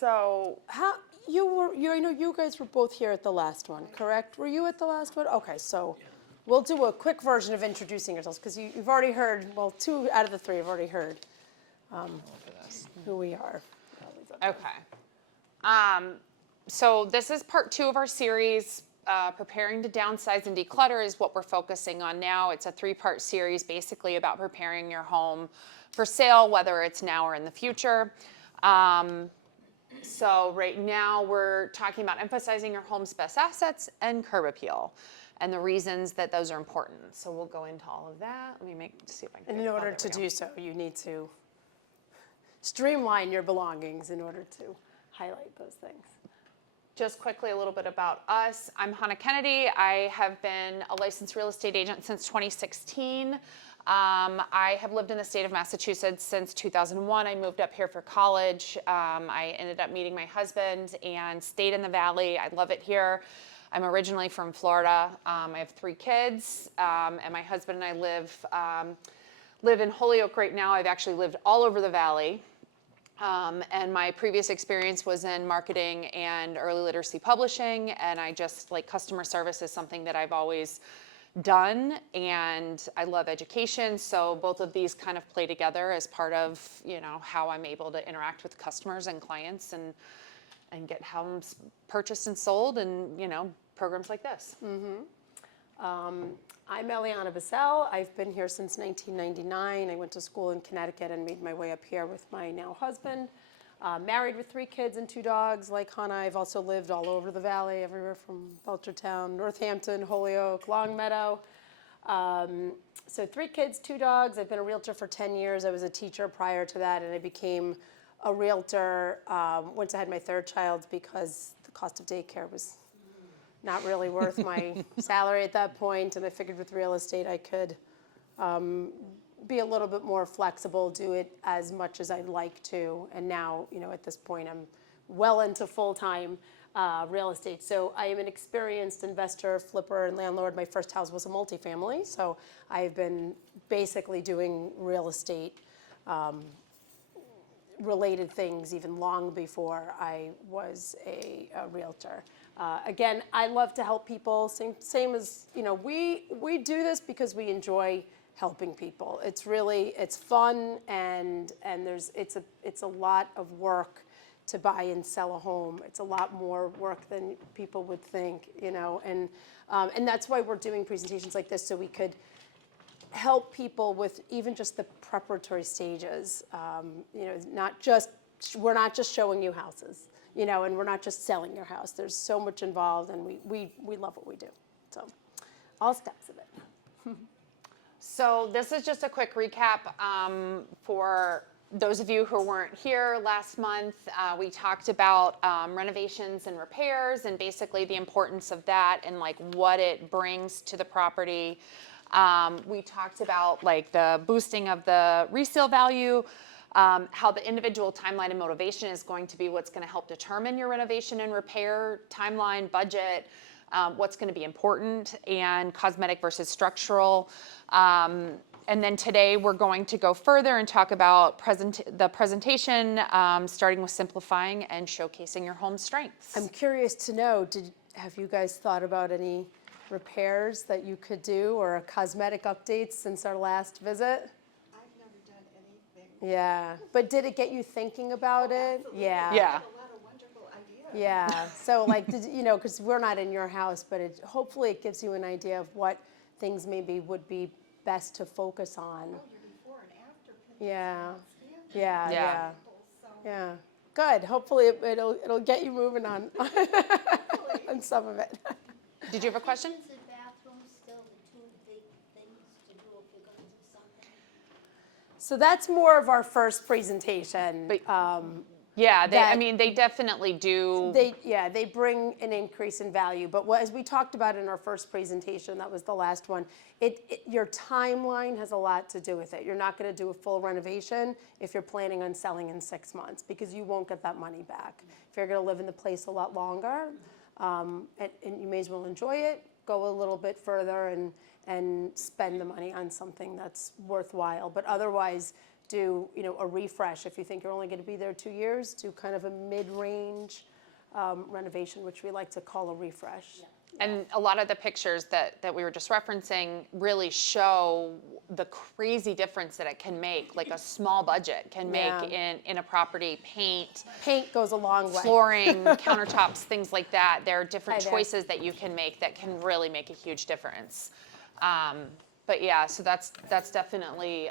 So How I know you guys were both here at the last one, correct? Were you at the last one? Okay, so we'll do a quick version of introducing yourselves because you've already heard. Well, 2 out of the 3 have already heard who we are. okay. So this is part 2 of our series. Preparing to downsize and declutter is what we're focusing on now. It's a 3-part series basically about preparing your home for sale, whether it's now or in the future. So right now we're talking about emphasizing your home's best assets and curb appeal and the reasons that those are important. So we'll go into all of that. Let me see if I can. And in order to do so, you need to streamline your belongings in order to highlight those things. Just quickly, a little bit about us. I'm Hannah Kennedy. I have been a licensed real estate agent since 2016. I have lived in the state of Massachusetts since 2001. I moved up here for college. I ended up meeting my husband and stayed in the Valley. I love it here. I'm originally from Florida. I have 3 kids, and my husband and I live in Holyoke right now. I've actually lived all over the Valley. And my previous experience was in marketing and early literacy publishing, and I just like customer service is something that I've always done, and I love education. So both of these kind of play together as part of, how I'm able to interact with customers and clients and get homes purchased and sold and, programs like this. I'm Eliana Bissell. I've been here since 1999. I went to school in Connecticut and made my way up here with my now husband. Married with 3 kids and 2 dogs. Like Hannah, I've also lived all over the Valley, everywhere from Belchertown, Northampton, Holyoke, Longmeadow. So 3 kids, 2 dogs. I've been a realtor for 10 years. I was a teacher prior to that, and I became a realtor once I had my 3rd child because the cost of daycare was not really worth my salary at that point, and I figured with real estate I could be a little bit more flexible, do it as much as I'd like to, and now, at this point I'm well into full-time real estate. So I am an experienced investor, flipper, and landlord. My first house was a multifamily, so I've been basically doing real estate related things even long before I was a realtor. Again, I love to help people. Same as, we do this because we enjoy helping people. It's fun, and it's a lot of work to buy and sell a home. It's a lot more work than people would think, and that's why we're doing presentations like this, so we could help people with even just the preparatory stages. We're not just showing you houses, and we're not just selling your house. There's so much involved, and we love what we do. So all steps of it. So this is just a quick recap for those of you who weren't here last month. We talked about renovations and repairs and basically the importance of that and like what it brings to the property. We talked about like the boosting of the resale value, how the individual timeline and motivation is going to be what's going to help determine your renovation and repair timeline, budget, what's going to be important, and cosmetic versus structural. And then today we're going to go further and talk about the presentation, starting with simplifying and showcasing your home's strengths. I'm curious to know, have you guys thought about any repairs that you could do or cosmetic updates since our last visit? I've never done anything. Yeah, but did it get you thinking about it? Absolutely. Yeah. Yeah. I have a lot of wonderful ideas. Yeah, so like, because we're not in your house, but hopefully it gives you an idea of what things maybe would be best to focus on. Oh, your before and after pictures. Yeah, Yeah. yeah, yeah, So, yeah. Good, hopefully it'll get you moving on, on some of it. Did you have a question? Is the bathroom still the 2 big things to do if you're going to do something? So that's more of our first presentation. Yeah, they definitely do. They bring an increase in value. But as we talked about in our first presentation, that was the last one, your timeline has a lot to do with it. You're not going to do a full renovation if you're planning on selling in 6 months because you won't get that money back. If you're going to live in the place a lot longer, and you may as well enjoy it, go a little bit further and spend the money on something that's worthwhile. But otherwise, do, a refresh. If you think you're only going to be there 2 years, do kind of a mid-range renovation, which we like to call a refresh. And a lot of the pictures that we were just referencing really show the crazy difference that it can make, like a small budget can make in a property. Paint goes a long way. Flooring, countertops, things like that. There are different Hi there. choices that you can make that can really make a huge difference. But yeah, so that's definitely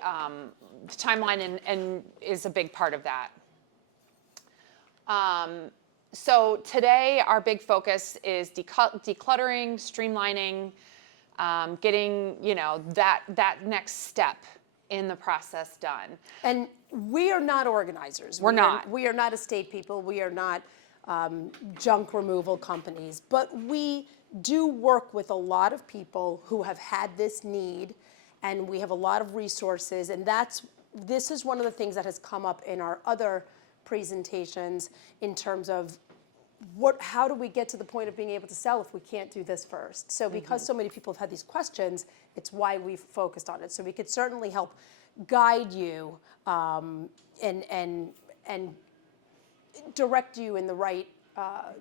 the timeline and is a big part of that. So today our big focus is decluttering, streamlining, getting that next step in the process done. And we are not organizers. We're not. We are not estate people. We are not junk removal companies. But we do work with a lot of people who have had this need, and we have a lot of resources. And this is one of the things that has come up in our other presentations in terms of how do we get to the point of being able to sell if we can't do this first? So because so many people have had these questions, it's why we've focused on it. So we could certainly help guide you and direct you in the right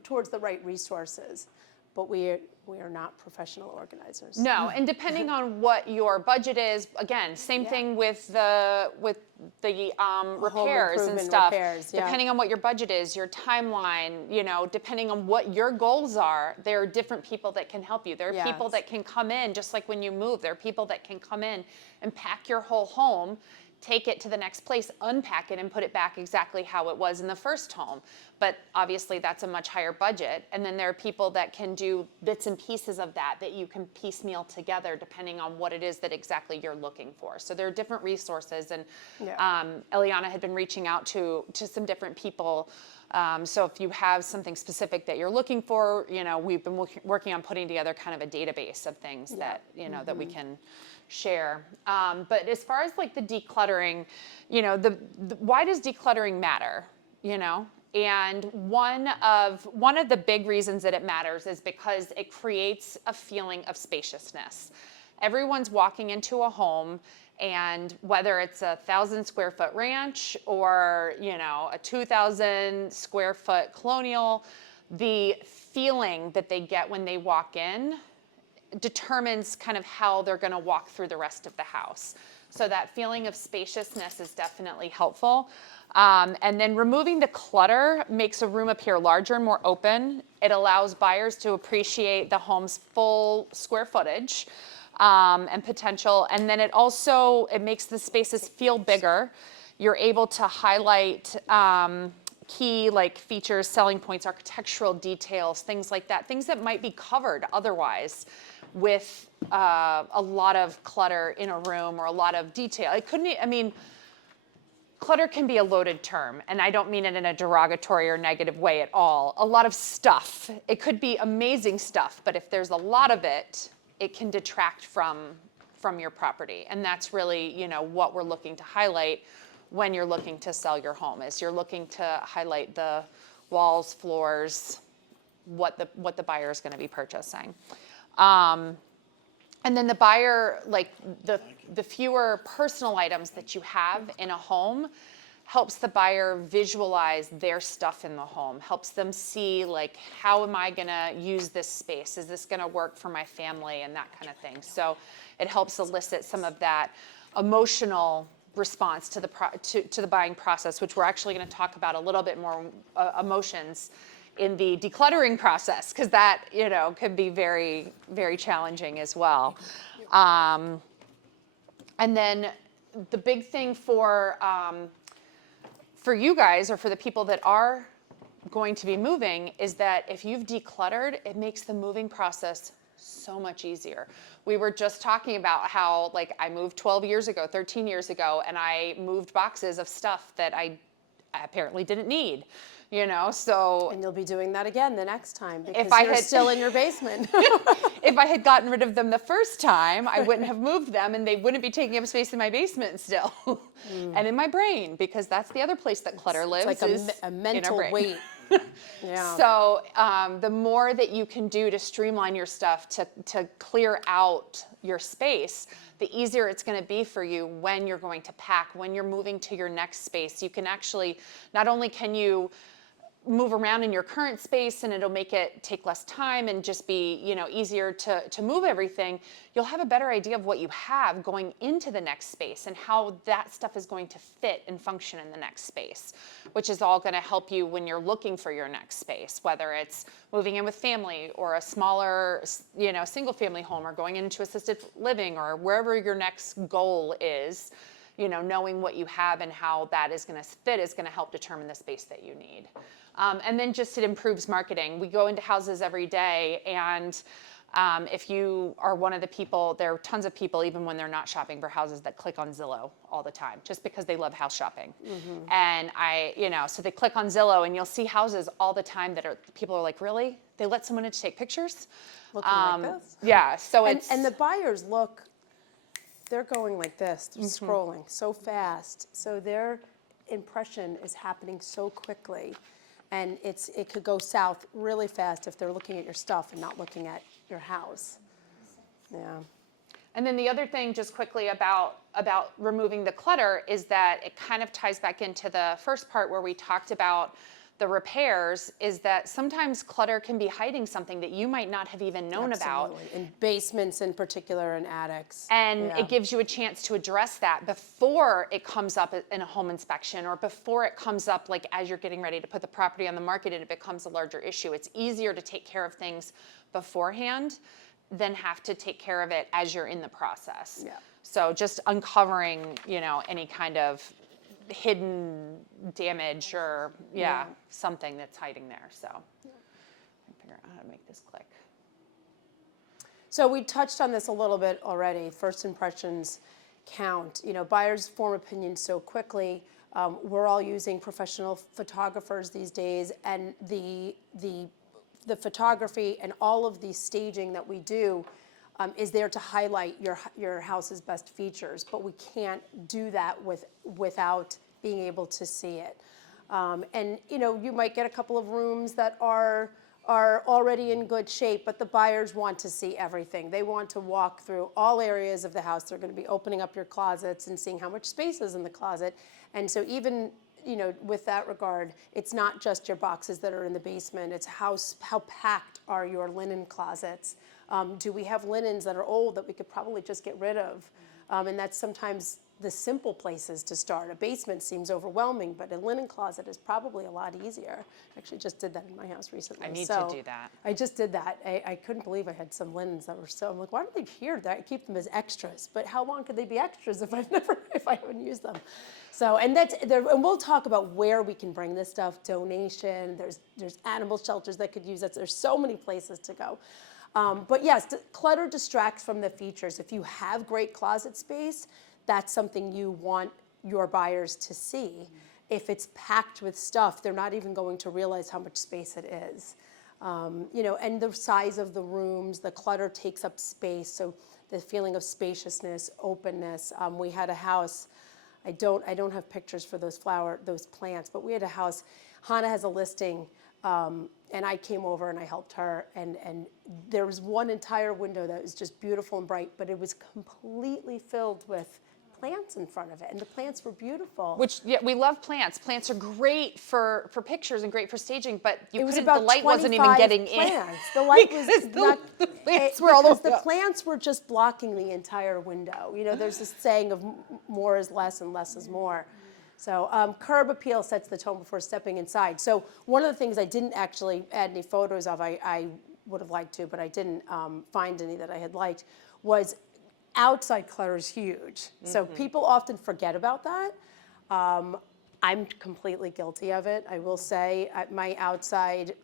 towards the right resources. But we are not professional organizers. No, and depending on what your budget is, again, same thing with the repairs and improvement stuff. repairs, yeah. Depending on what your budget is, your timeline, depending on what your goals are, there are different people that can help you. There are people that can come in, just like when you move, there are people that can come in and pack your whole home, take it to the next place, unpack it, and put it back exactly how it was in the first home. But obviously that's a much higher budget. And then there are people that can do bits and pieces of that you can piecemeal together depending on what it is that exactly you're looking for. So there are different resources. And Eliana had been reaching out to some different people. So if you have something specific that you're looking for, we've been working on putting together kind of a database of things that, that we can share. But as far as like the decluttering, why does decluttering matter? And one of the big reasons that it matters is because it creates a feeling of spaciousness. Everyone's walking into a home, and whether it's a 1,000 square foot ranch or a 2,000 square foot colonial, the feeling that they get when they walk in determines kind of how they're going to walk through the rest of the house. So that feeling of spaciousness is definitely helpful. And then removing the clutter makes a room appear larger and more open. It allows buyers to appreciate the home's full square footage and potential. And then it makes the spaces feel bigger. You're able to highlight key features, selling points, architectural details, things like that, things that might be covered otherwise with a lot of clutter in a room or a lot of detail. Clutter can be a loaded term, and I don't mean it in a derogatory or negative way at all. A lot of stuff. It could be amazing stuff, but if there's a lot of it, it can detract from your property. And that's really, what we're looking to highlight when you're looking to sell your home, is you're looking to highlight the walls, floors, what the buyer is going to be purchasing. And then the buyer, the fewer personal items that you have in a home helps the buyer visualize their stuff in the home, helps them see how am I gonna use this space? Is this gonna work for my family and that kind of thing? So it helps elicit some of that emotional response to the buying process, which we're actually gonna talk about a little bit more emotions in the decluttering process, because that could be very, very challenging as well. And then the big thing for you guys, or for the people that are going to be moving, is that if you've decluttered, it makes the moving process so much easier. We were just talking about how I moved 12 years ago, 13 years ago, and I moved boxes of stuff that I apparently didn't need. So. And you'll be doing that again the next time because If I you're had- still in your basement. If I had gotten rid of them the first time, I wouldn't have moved them, and they wouldn't be taking up space in my basement still, and in my brain, because that's the other place that clutter lives. It's like is a in our mental brain. weight Yeah. So the more that you can do to streamline your stuff, to clear out your space, the easier it's going to be for you when you're going to pack, when you're moving to your next space. You can actually, not only can you move around in your current space and it'll make it take less time and just be, easier to move everything, you'll have a better idea of what you have going into the next space and how that stuff is going to fit and function in the next space, which is all going to help you when you're looking for your next space, whether it's moving in with family or a smaller, single family home, or going into assisted living, or wherever your next goal is. Knowing what you have and how that is going to fit is going to help determine the space that you need. And then just it improves marketing. We go into houses every day, and if you are one of the people, there are tons of people, even when they're not shopping for houses, that click on Zillow all the time, just because they love house shopping. And so they click on Zillow, and you'll see houses all the time that people are like, really? They let someone in to take pictures? Looking like this. Yeah, so it's... And the buyers they're going like this, they're scrolling so fast. So their impression is happening so quickly. And it could go south really fast if they're looking at your stuff and not looking at your house. Yeah. And then the other thing, just quickly about removing the clutter, is that it kind of ties back into the first part where we talked about the repairs, is that sometimes clutter can be hiding something that you might not have even known about. Absolutely. In basements in particular, and attics. And Yeah. it gives you a chance to address that before it comes up in a home inspection, or before it comes up like as you're getting ready to put the property on the market and it becomes a larger issue. It's easier to take care of things beforehand than have to take care of it as you're in the process. Yeah. So just uncovering, any kind of hidden damage or something that's hiding there. So I figure out how to make this click. So we touched on this a little bit already. First impressions count. Buyers form opinions so quickly. We're all using professional photographers these days, and the photography and all of the staging that we do is there to highlight your house's best features, but we can't do that without being able to see it. And you might get a couple of rooms that are already in good shape, but the buyers want to see everything. They want to walk through all areas of the house. They're going to be opening up your closets and seeing how much space is in the closet. And so even with that regard, it's not just your boxes that are in the basement. It's how packed are your linen closets. Do we have linens that are old that we could probably just get rid of? And that's sometimes the simple places to start. A basement seems overwhelming, but a linen closet is probably a lot easier. I actually just did that in my house recently. I need to do that. I just did that. I couldn't believe I had some linens that were I'm like, why do they here? I keep them as extras, but how long could they be extras if I haven't used them? So, and we'll talk about where we can bring this stuff, donation, there's animal shelters that could use it. There's so many places to go. But yes, clutter distracts from the features. If you have great closet space, that's something you want your buyers to see. If it's packed with stuff, they're not even going to realize how much space it is. And the size of the rooms, the clutter takes up space. So the feeling of spaciousness, openness. We had a house. I don't have pictures for those plants, but we had a house. Hannah has a listing. And I came over and I helped her, and there was one entire window that was just beautiful and bright, but it was completely filled with plants in front of it, and the plants were beautiful. Which, we love plants. Plants are great for pictures and great for staging, but It was the about light wasn't even getting plants. in. The light was not. The plants were all because over. the plants were just blocking the entire window. There's this saying of more is less and less is more. So curb appeal sets the tone before stepping inside. So one of the things I didn't actually add any photos of, I would have liked to, but I didn't find any that I had liked, was outside clutter is huge. So people often forget about that. I'm completely guilty of it. I will say at my outside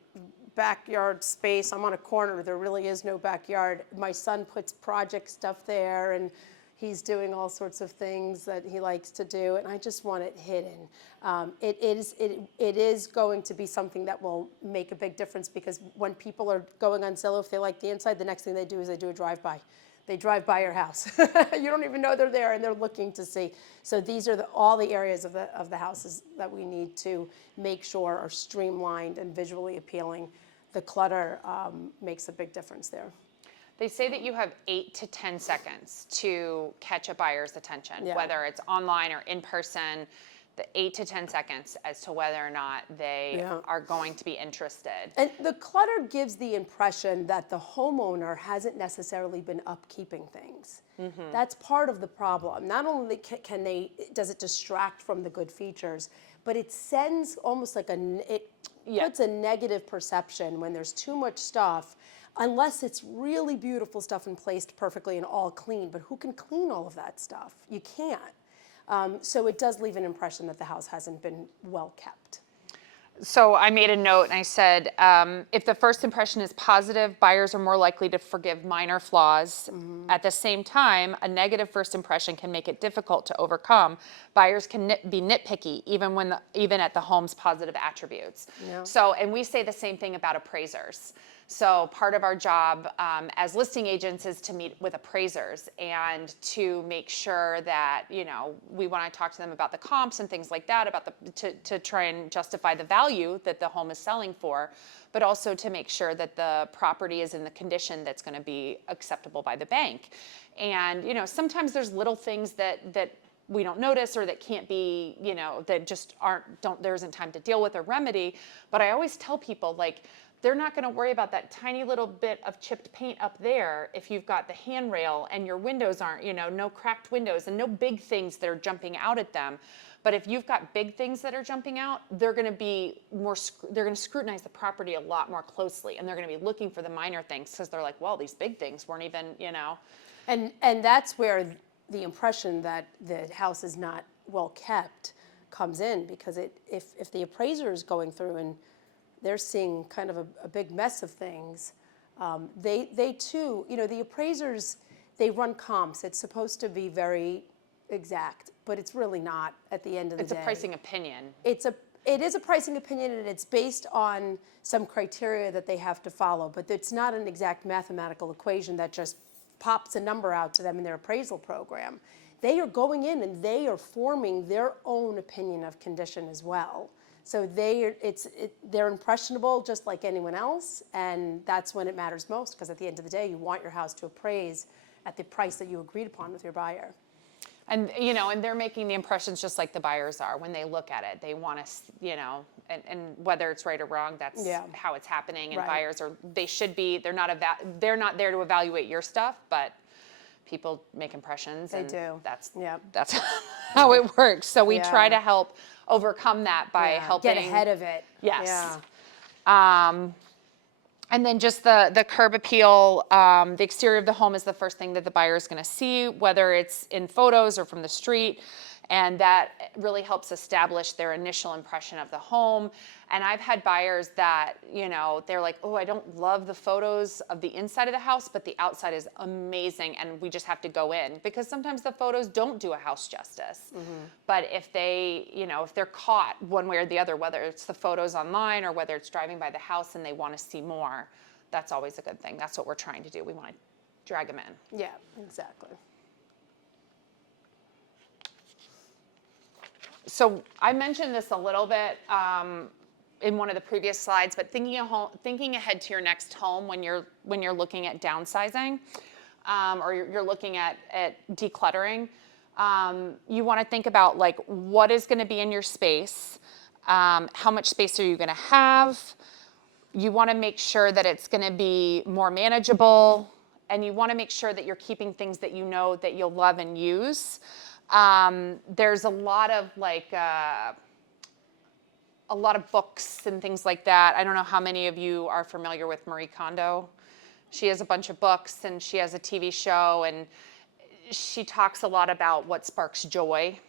backyard space, I'm on a corner, there really is no backyard. My son puts project stuff there, and he's doing all sorts of things that he likes to do, and I just want it hidden. It is going to be something that will make a big difference, because when people are going on Zillow, if they like the inside, the next thing they do is they do a drive-by. They drive by your house. You don't even know they're there, and they're looking to see. So these are all the areas of the houses that we need to make sure are streamlined and visually appealing. The clutter makes a big difference there. They say that you have 8 to 10 seconds to catch a buyer's attention, Yeah. whether it's online or in person. The 8 to 10 seconds as to whether or not they Yeah. are going to be interested. And the clutter gives the impression that the homeowner hasn't necessarily been upkeeping things. That's part of the problem. Not only does it distract from the good features, but it sends almost like it puts a negative perception when there's too much stuff, unless it's really beautiful stuff and placed perfectly and all clean. But who can clean all of that stuff? You can't. So it does leave an impression that the house hasn't been well kept. So I made a note and I said, if the first impression is positive, buyers are more likely to forgive minor flaws. At the same time, a negative first impression can make it difficult to overcome. Buyers can be nitpicky even at the home's positive attributes. Yeah. So, and we say the same thing about appraisers. So part of our job as listing agents is to meet with appraisers and to make sure that, we want to talk to them about the comps and things like that, to try and justify the value that the home is selling for, but also to make sure that the property is in the condition that's going to be acceptable by the bank. And, sometimes there's little things that we don't notice or that can't be, that just there isn't time to deal with or remedy. But I always tell people, they're not going to worry about that tiny little bit of chipped paint up there if you've got the handrail and your windows aren't, no cracked windows and no big things that are jumping out at them. But if you've got big things that are jumping out, they're going to scrutinize the property a lot more closely, and they're going to be looking for the minor things because they're like, well, these big things weren't even, And that's where the impression that the house is not well kept comes in, because if the appraiser is going through and they're seeing kind of a big mess of things, they too, the appraisers, they run comps. It's supposed to be very exact, but it's really not at the end of the day. It's a pricing opinion. It is a pricing opinion, and it's based on some criteria that they have to follow, but it's not an exact mathematical equation that just pops a number out to them in their appraisal program. They are going in and they are forming their own opinion of condition as well. So they're impressionable just like anyone else, and that's when it matters most, because at the end of the day, you want your house to appraise at the price that you agreed upon with your buyer. And, and they're making the impressions just like the buyers are when they look at it. They want to, and whether it's right or wrong, that's how it's happening. And Right. buyers they're not there to evaluate your stuff, but people make impressions. They and do. That's Yeah. how it works. So we Yeah. try to help overcome that by helping. Get ahead of it. Yes. Yeah. And then just the curb appeal, the exterior of the home is the first thing that the buyer is going to see, whether it's in photos or from the street. And that really helps establish their initial impression of the home. And I've had buyers that, they're like, oh, I don't love the photos of the inside of the house, but the outside is amazing. And we just have to go in, because sometimes the photos don't do a house justice. Mm-hmm. But if if they're caught one way or the other, whether it's the photos online or whether it's driving by the house and they want to see more, that's always a good thing. That's what we're trying to do. We want to drag them in. Yeah, exactly. So I mentioned this a little bit in one of the previous slides, but thinking ahead to your next home when you're looking at downsizing or you're looking at decluttering, you want to think about what is going to be in your space, how much space are you going to have. You want to make sure that it's going to be more manageable, and you want to make sure that you're keeping things that you know that you'll love and use. There's a lot of books and things like that. I don't know how many of you are familiar with Marie Kondo. She has a bunch of books and she has a TV show, and she talks a lot about what sparks joy.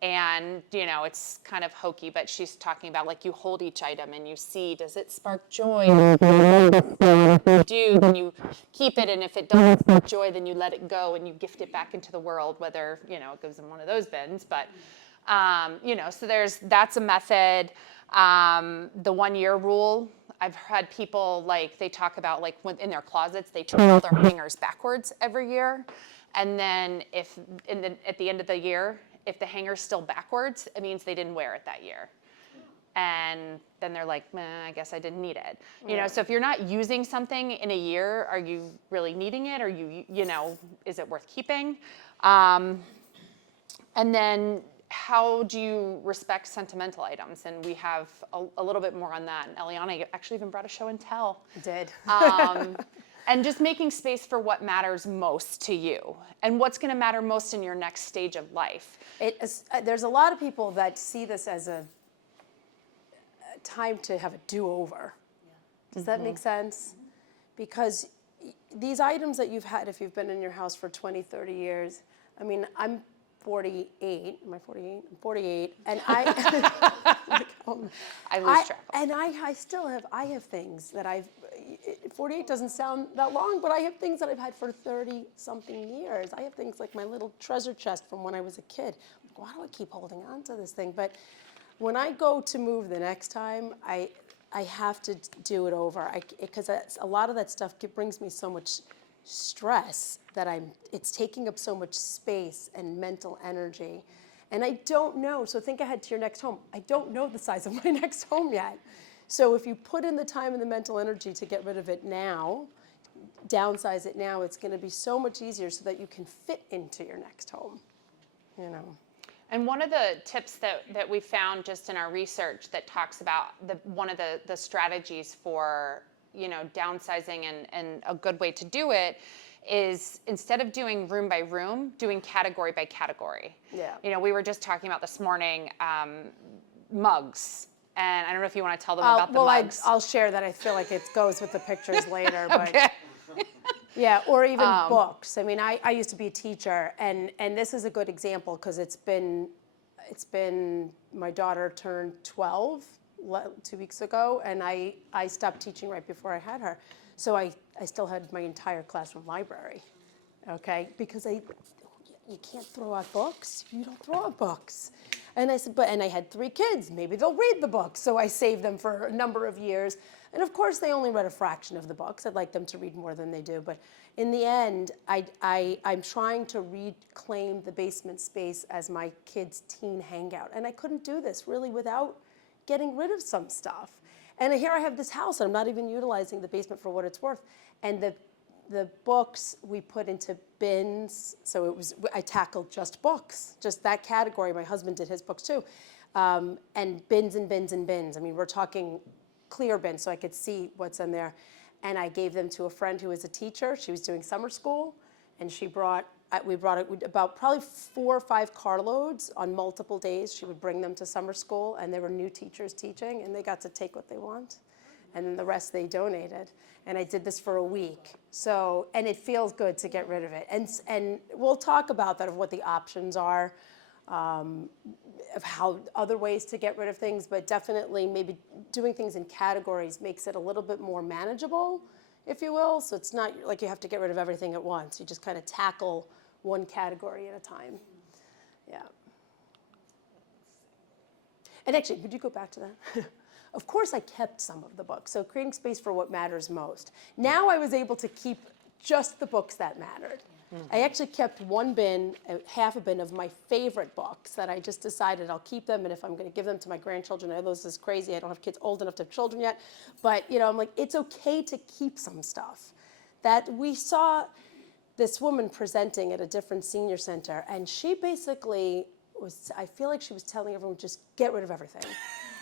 And, it's kind of hokey, but she's talking about you hold each item and you see, does it spark joy? If you do, then you keep it. And if it doesn't spark joy, then you let it go and you gift it back into the world, whether, it goes in one of those bins. But, so that's a method. The 1 year rule, I've had people like, they talk about like in their closets, they turn all their hangers backwards every year. And then if at the end of the year, if the hanger's still backwards, it means they didn't wear it that year. And then they're like, meh, I guess I didn't need it. You know, so if you're not using something in a year, are you really needing it? Or you know, is it worth keeping? And then how do you respect sentimental items? And we have a little bit more on that. And Eliana actually even brought a show and tell. Did. And just making space for what matters most to you and what's going to matter most in your next stage of life. There's a lot of people that see this as a time to have a do-over. Does that make sense? Because these items that you've had, if you've been in your house for 20, 30 years, I mean, I'm 48. Am I 48? I'm 48. And I lose track. And I still have, things that 48 doesn't sound that long, but I have things that I've had for 30 something years. I have things like my little treasure chest from when I was a kid. Why do I keep holding on to this thing? But when I go to move the next time, I have to do it over because a lot of that stuff brings me so much stress that it's taking up so much space and mental energy. And I don't know, so think ahead to your next home. I don't know the size of my next home yet. So if you put in the time and the mental energy to get rid of it now, downsize it now, it's going to be so much easier so that you can fit into your next home, you know. And one of the tips that we found just in our research that talks about one of the strategies for, you know, downsizing and a good way to do it is instead of doing room by room, doing category by category. Yeah. You know, we were just talking about this morning, mugs. And I don't know if you want to tell them about the mugs. I'll share that. I feel like it goes with the pictures later. But Okay. yeah, or even books. I mean, I used to be a teacher, and this is a good example because it's been my daughter turned 12 2 weeks ago, and I stopped teaching right before I had her. So I still had my entire classroom library, okay? Because you can't throw out books. You don't throw out books. And I said, and I had 3 kids. Maybe they'll read the books. So I saved them for a number of years. And of course, they only read a fraction of the books. I'd like them to read more than they do. But in the end, I'm trying to reclaim the basement space as my kids' teen hangout. And I couldn't do this really without getting rid of some stuff. And here I have this house, and I'm not even utilizing the basement for what it's worth. And the books we put into bins, so I tackled just books, just that category. My husband did his books too. And bins and bins and bins. I mean, we're talking clear bins so I could see what's in there. And I gave them to a friend who was a teacher. She was doing summer school, and we brought it about probably 4 or 5 carloads on multiple days. She would bring them to summer school, and there were new teachers teaching, and they got to take what they want. And then the rest they donated. And I did this for a week. So, and it feels good to get rid of it. And we'll talk about that, of what the options are, of how other ways to get rid of things, but definitely maybe doing things in categories makes it a little bit more manageable, if you will. So it's not like you have to get rid of everything at once. You just kind of tackle one category at a time. Yeah. And actually, could you go back to that? Of course, I kept some of the books. So creating space for what matters most. Now I was able to keep just the books that mattered. I actually kept one bin, half a bin of my favorite books that I just decided I'll keep them, and if I'm going to give them to my grandchildren, I know this is crazy, I don't have kids old enough to have children yet, but you know, I'm like, it's okay to keep some stuff. That we saw this woman presenting at a different senior center, and she basically was, I feel like she was telling everyone, just get rid of everything.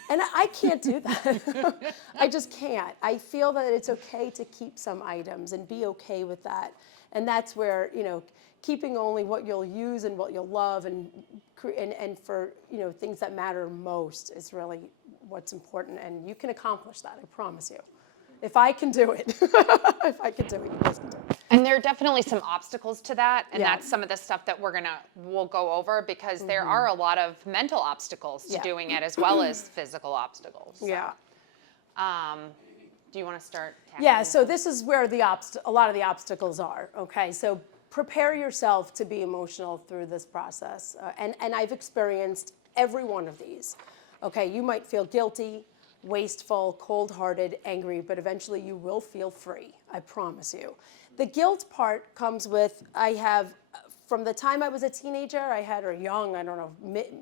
And I can't do that. I just can't. I feel that it's okay to keep some items and be okay with that. And that's where, you know, keeping only what you'll use and what you'll love and for, you know, things that matter most is really what's important. And you can accomplish that, I promise you. If I can do it, if I can do it, you guys can do it. And there are definitely some obstacles to that, and Yeah. that's some of the stuff that we'll go over, because there are a lot of mental obstacles to Yeah. doing it as well as physical obstacles. So, Yeah. do you want to start? Yeah, so this is where a lot of the obstacles are, okay? So prepare yourself to be emotional through this process. And I've experienced every one of these, okay? You might feel guilty. wasteful, cold-hearted, angry, but eventually you will feel free, I promise you. The guilt part comes with, from the time I was a teenager, or young, I don't know,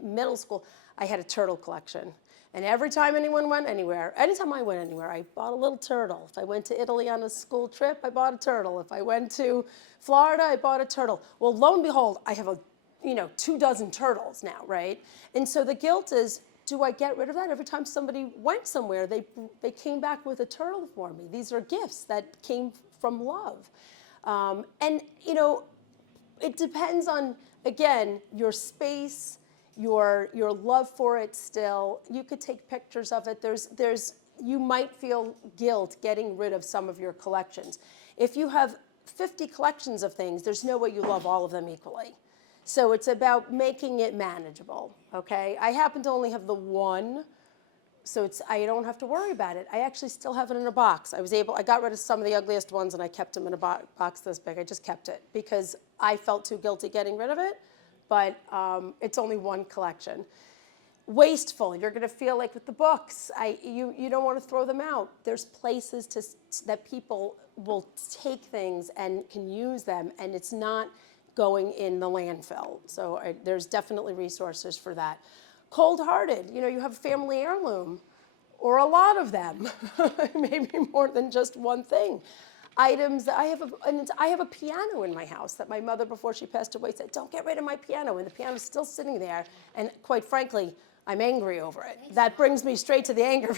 middle school, I had a turtle collection. And every time anyone went anywhere, anytime I went anywhere, I bought a little turtle. If I went to Italy on a school trip, I bought a turtle. If I went to Florida, I bought a turtle. Well, lo and behold, I have 24 turtles now, right? And so the guilt is, do I get rid of that? Every time somebody went somewhere, they came back with a turtle for me. These are gifts that came from love. And it depends on, again, your space, your love for it still. You could take pictures of it. You might feel guilt getting rid of some of your collections. If you have 50 collections of things, there's no way you love all of them equally. So it's about making it manageable, okay? I happen to only have the one, so I don't have to worry about it. I actually still have it in a box. I got rid of some of the ugliest ones and I kept them in a box this big. I just kept it because I felt too guilty getting rid of it, but it's only one collection. Wasteful, you're gonna feel like with the books, you don't wanna throw them out. There's places that people will take things and can use them, and it's not going in the landfill. So there's definitely resources for that. Cold-hearted, you have a family heirloom, or a lot of them, maybe more than just one thing. Items that I have a piano in my house that my mother, before she passed away, said, don't get rid of my piano, and the piano's still sitting there, and quite frankly, I'm angry over it. That brings me straight to the anger.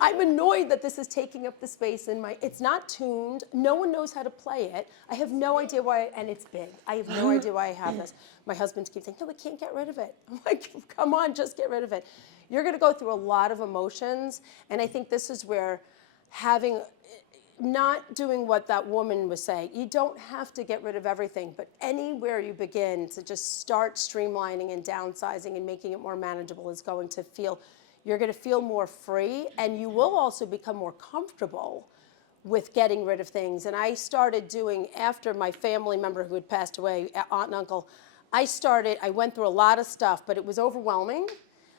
I'm annoyed that this is taking up the space it's not tuned. No one knows how to play it. I have no idea why, and it's big. I have no idea why I have this. My husband keeps saying, no, we can't get rid of it. I'm like, come on, just get rid of it. You're gonna go through a lot of emotions, and I think this is where not doing what that woman was saying. You don't have to get rid of everything, but anywhere you begin to just start streamlining and downsizing and making it more manageable is you're going to feel more free, and you will also become more comfortable with getting rid of things. And I started doing, after my family member who had passed away, aunt and uncle, I went through a lot of stuff, but it was overwhelming.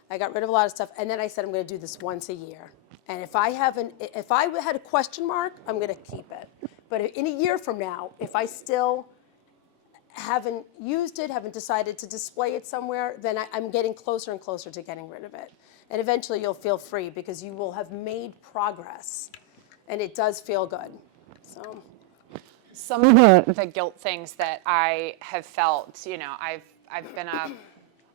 I got rid of a lot of stuff, and then I said, I'm going to do this once a year. And if I had a question mark, I'm going to keep it. But in a year from now, if I still haven't used it, haven't decided to display it somewhere, then I'm getting closer and closer to getting rid of it. And eventually you'll feel free because you will have made progress. And it does feel good. So Some of the guilt things that I have felt, I've been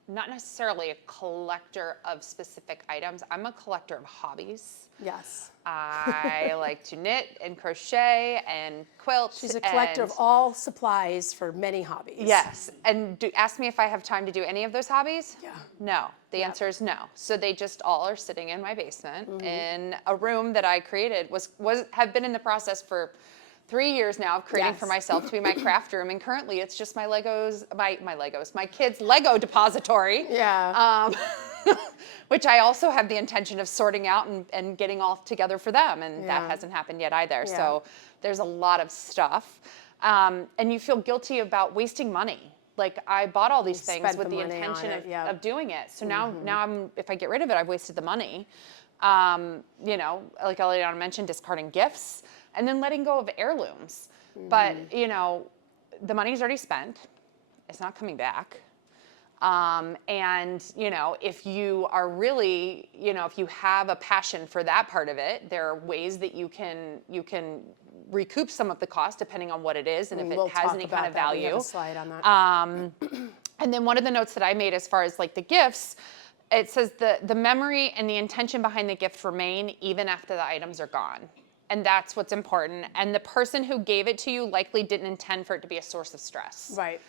not necessarily a collector of specific items. I'm a collector of hobbies. yes. I like to knit and crochet and quilt. She's a collector of all supplies for many hobbies. Yes. And ask me if I have time to do any of those hobbies? Yeah. No. The answer is no. So they just all are sitting in my basement in a room that I created, have been in the process for 3 years now of creating for myself to be my craft room, and currently it's just my kids' Lego depository. Yeah. Which I also have the intention of sorting out and getting all together for them, and that hasn't happened yet either. Yeah. So there's a lot of stuff, and you feel guilty about wasting money. Like, I bought all these things with the intention of doing it. So now if I get rid of it, I've wasted the money. Like Eliana mentioned, discarding gifts. And then letting go of heirlooms. But, the money's already spent. It's not coming back. And, if you are really, if you have a passion for that part of it, there are ways that you can recoup some of the cost depending on what it is and if it has any kind of value. We have a slide on that. And then one of the notes that I made as far as like the gifts, it says the memory and the intention behind the gift remain even after the items are gone. And that's what's important. And the person who gave it to you likely didn't intend for it to be a source of stress. Right.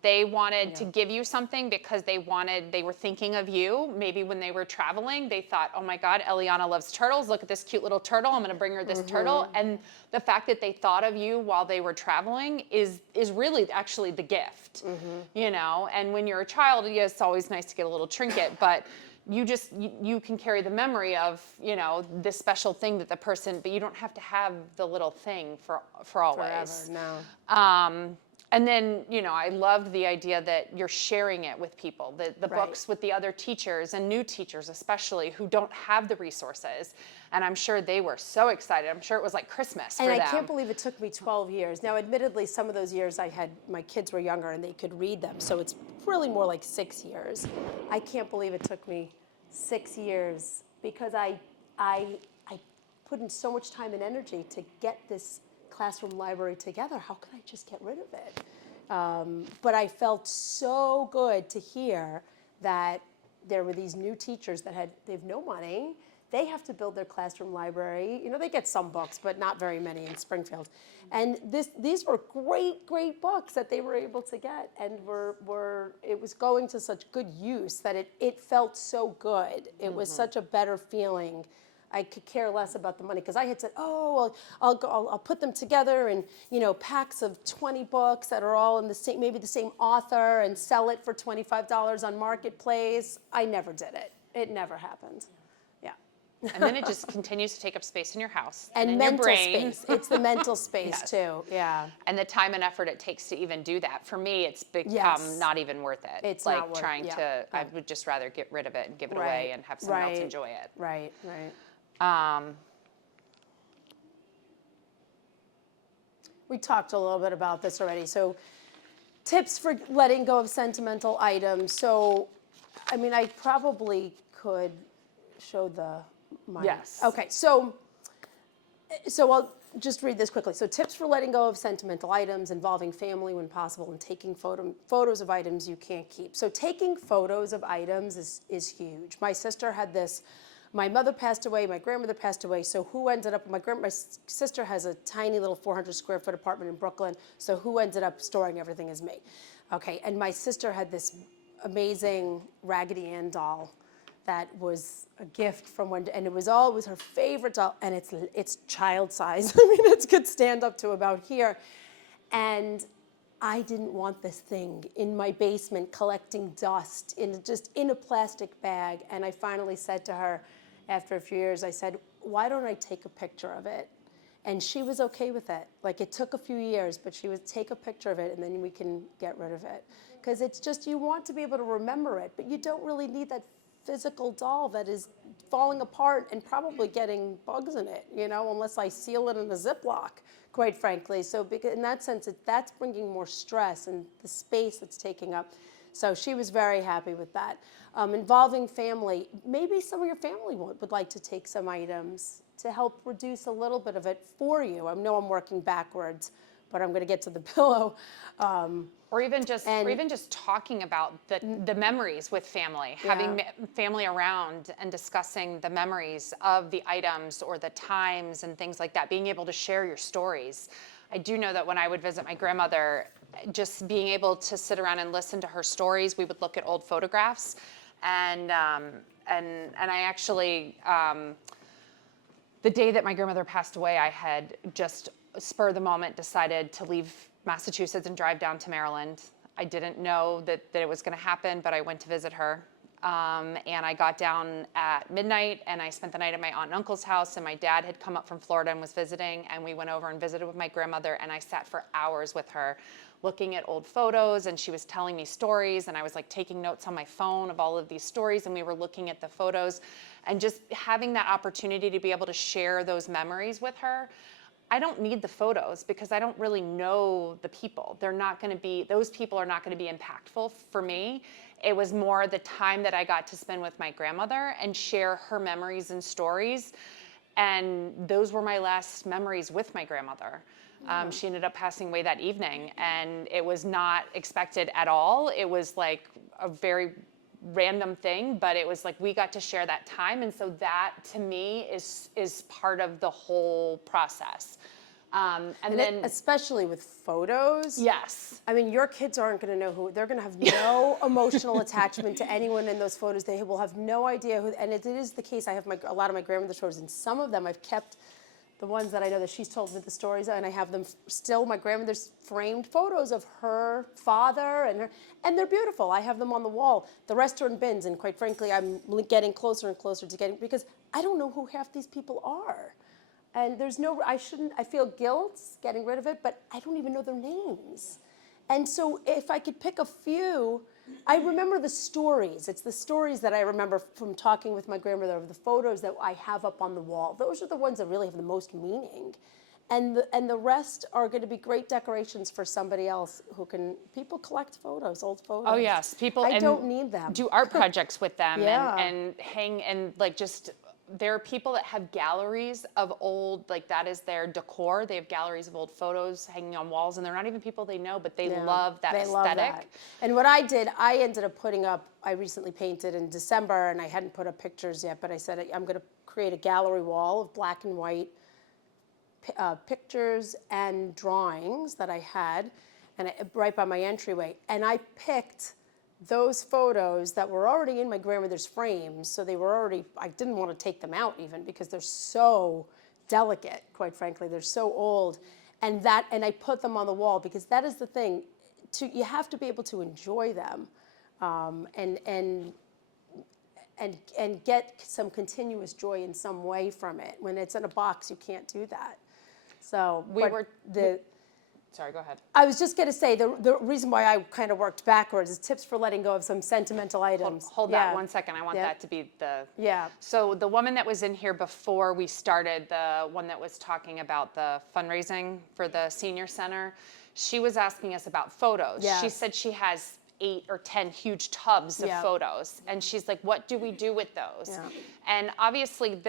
They wanted to give you something because they were thinking of you. Maybe when they were traveling, they thought, oh my God, Eliana loves turtles. Look at this cute little turtle. I'm gonna bring her this turtle. And the fact that they thought of you while they were traveling is really actually the gift, And when you're a child, it's always nice to get a little trinket, but you can carry the memory of, this special thing that the person, but you don't have to have the little thing for always. Forever, no. And then, I loved the idea that you're sharing it with people, the Right. books with the other teachers and new teachers especially who don't have the resources. And I'm sure they were so excited. I'm sure it was like Christmas for And them. I can't believe it took me 12 years. Now, admittedly, some of those years my kids were younger and they could read them. So it's really more like 6 years. I can't believe it took me 6 years because I put in so much time and energy to get this classroom library together. How could I just get rid of it? But I felt so good to hear that there were these new teachers that they have no money. They have to build their classroom library. They get some books, but not very many in Springfield. And these were great books that they were able to get, and it was going to such good use that it felt so good. It was such a better feeling. I could care less about the money because I had said, oh, well, I'll put them together in packs of 20 books that are all in maybe the same author and sell it for $25 on Marketplace. I never did it. It never happened. Yeah. And then it just continues to take up space in your house And in mental your brain. space. It's the mental space Yes. too. Yeah. And the time and effort it takes to even do that. For me, it's become Yes. not even worth it. It's like not worth- trying yeah. to. I would just rather get rid of it and give it Right. away and have someone else Right. enjoy it. Right. We talked a little bit about this already. So tips for letting go of sentimental items. So, I probably could show mine. Yes. Okay, so I'll just read this quickly. So tips for letting go of sentimental items involving family when possible and taking photos of items you can't keep. So taking photos of items is huge. My sister had this. My mother passed away, my grandmother passed away, so who ended up, my sister has a tiny little 400 square foot apartment in Brooklyn, so who ended up storing everything is me. Okay, and my sister had this amazing Raggedy Ann doll that was a gift from and it was her favorite doll, and it's child size. It could stand up to about here. And I didn't want this thing in my basement collecting dust just in a plastic bag. And I finally said to her, after a few years, I said, why don't I take a picture of it? And she was okay with it. Like, it took a few years, but she would take a picture of it and then we can get rid of it. Because it's just, you want to be able to remember it, but you don't really need that physical doll that is falling apart and probably getting bugs in it, unless I seal it in a Ziploc, quite frankly. So in that sense, that's bringing more stress and the space it's taking up. So she was very happy with that. Involving family, maybe some of your family would like to take some items to help reduce a little bit of it for you. I know I'm working backwards, but I'm going to get to the pillow. Or even just talking about the memories with family, having family around and discussing the memories of the items or the times and things like that, being able to share your stories. I do know that when I would visit my grandmother, just being able to sit around and listen to her stories, we would look at old photographs, and I actually, the day that my grandmother passed away, I had just spur of the moment decided to leave Massachusetts and drive down to Maryland. I didn't know that it was going to happen, but I went to visit her. And I got down at midnight and I spent the night at my aunt and uncle's house, and my dad had come up from Florida and was visiting, and we went over and visited with my grandmother, and I sat for hours with her looking at old photos, and she was telling me stories, and I was like taking notes on my phone of all of these stories, and we were looking at the photos and just having that opportunity to be able to share those memories with her. I don't need the photos because I don't really know the people. Those people are not going to be impactful for me. It was more the time that I got to spend with my grandmother and share her memories and stories. And those were my last memories with my grandmother. She ended up passing away that evening, and it was not expected at all. It was like a very random thing, but it was like we got to share that time, and so that to me is part of the whole process. And then especially with photos. Yes. Your kids aren't going to know who, they're going to have no emotional attachment to anyone in those photos. They will have no idea who, and it is the case. I have a lot of my grandmother's photos, and some of them I've kept, the ones that I know that she's told me the stories, and I have them still, my grandmother's framed photos of her father, and they're beautiful. I have them on the wall. The rest are in bins, and quite frankly, I'm getting closer and closer to getting, because I don't know who half these people are. And I feel guilt getting rid of it, but I don't even know their names. And so if I could pick a few, I remember the stories. It's the stories that I remember from talking with my grandmother of the photos that I have up on the wall. Those are the ones that really have the most meaning. And the rest are going to be great decorations for somebody else who can, people collect photos, old photos. Oh yes, people. I and don't need them. Do art projects with them Yeah. and hang and like just. There are people that have galleries of old, like that is their decor. They have galleries of old photos hanging on walls, and they're not even people they know, but they Yeah, love that they aesthetic. love that. And what I did, I ended up putting up, I recently painted in December, and I hadn't put up pictures yet, but I said I'm going to create a gallery wall of black and white pictures and drawings that I had, and right by my entryway. And I picked those photos that were already in my grandmother's frames, so they were already, I didn't want to take them out even because they're so delicate, quite frankly. They're so old. And I put them on the wall because that is the thing. You have to be able to enjoy them and get some continuous joy in some way from it. When it's in a box, you can't do that. So Sorry, go ahead. I was just going to say, the reason why I kind of worked backwards is tips for letting go of some sentimental items. Hold that 1 second. I want Yeah. that to be the. Yeah. So the woman that was in here before we started, the one that was talking about the fundraising for the senior center, she was asking us about photos. Yes. She said she has 8 or 10 huge tubs of Yeah. photos. And she's like, what do we do with those? Yeah. And obviously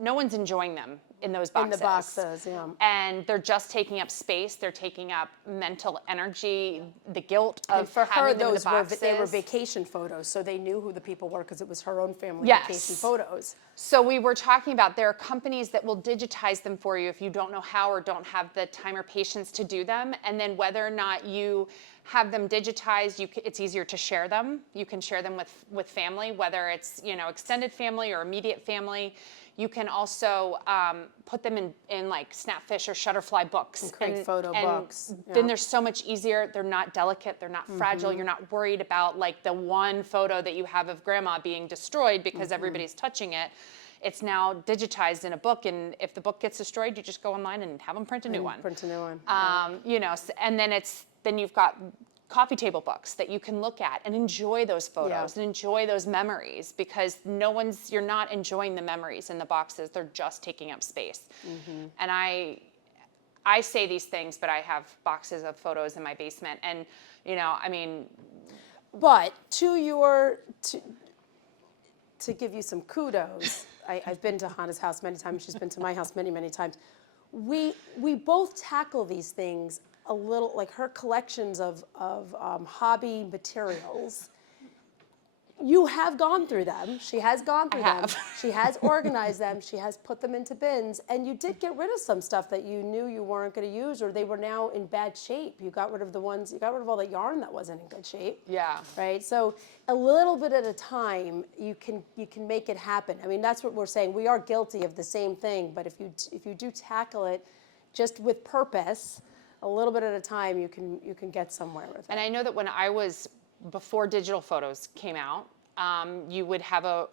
no one's enjoying them in those boxes. In the boxes, yeah. And they're just taking up space. They're taking up mental energy, the guilt of And for her, having them in the they were boxes. vacation photos, so they knew who the people were because it was her own family Yes. vacation photos. So we were talking about there are companies that will digitize them for you if you don't know how or don't have the time or patience to do them. And then whether or not you have them digitized, it's easier to share them. You can share them with family, whether it's extended family or immediate family. You can also put them in like Snapfish or Shutterfly books. And create photo books. Then Yeah. they're so much easier. They're not delicate. They're not fragile. You're not worried about like the one photo that you have of grandma being destroyed because everybody's touching it. It's now digitized in a book, and if the book gets destroyed, you just go online and have them print a new one. Print a new one. And then you've got coffee table books that you can look at and enjoy those photos and enjoy those memories because you're not enjoying the memories in the boxes. They're just taking up space. And I say these things, but I have boxes of photos in my basement. And, But to give you some kudos, I've been to Hannah's house many times. She's been to my house many, many times. We both tackle these things a little, like her collections of hobby materials. You have gone through them. She has gone through them. She has organized them. She has put them into bins. And you did get rid of some stuff that you knew you weren't going to use, or they were now in bad shape. You got rid of all the yarn that wasn't in good shape. Yeah. Right? So a little bit at a time, you can make it happen. I mean, that's what we're saying. We are guilty of the same thing, but if you do tackle it just with purpose, a little bit at a time, you can get somewhere with it. And I know that before digital photos came out, you would have a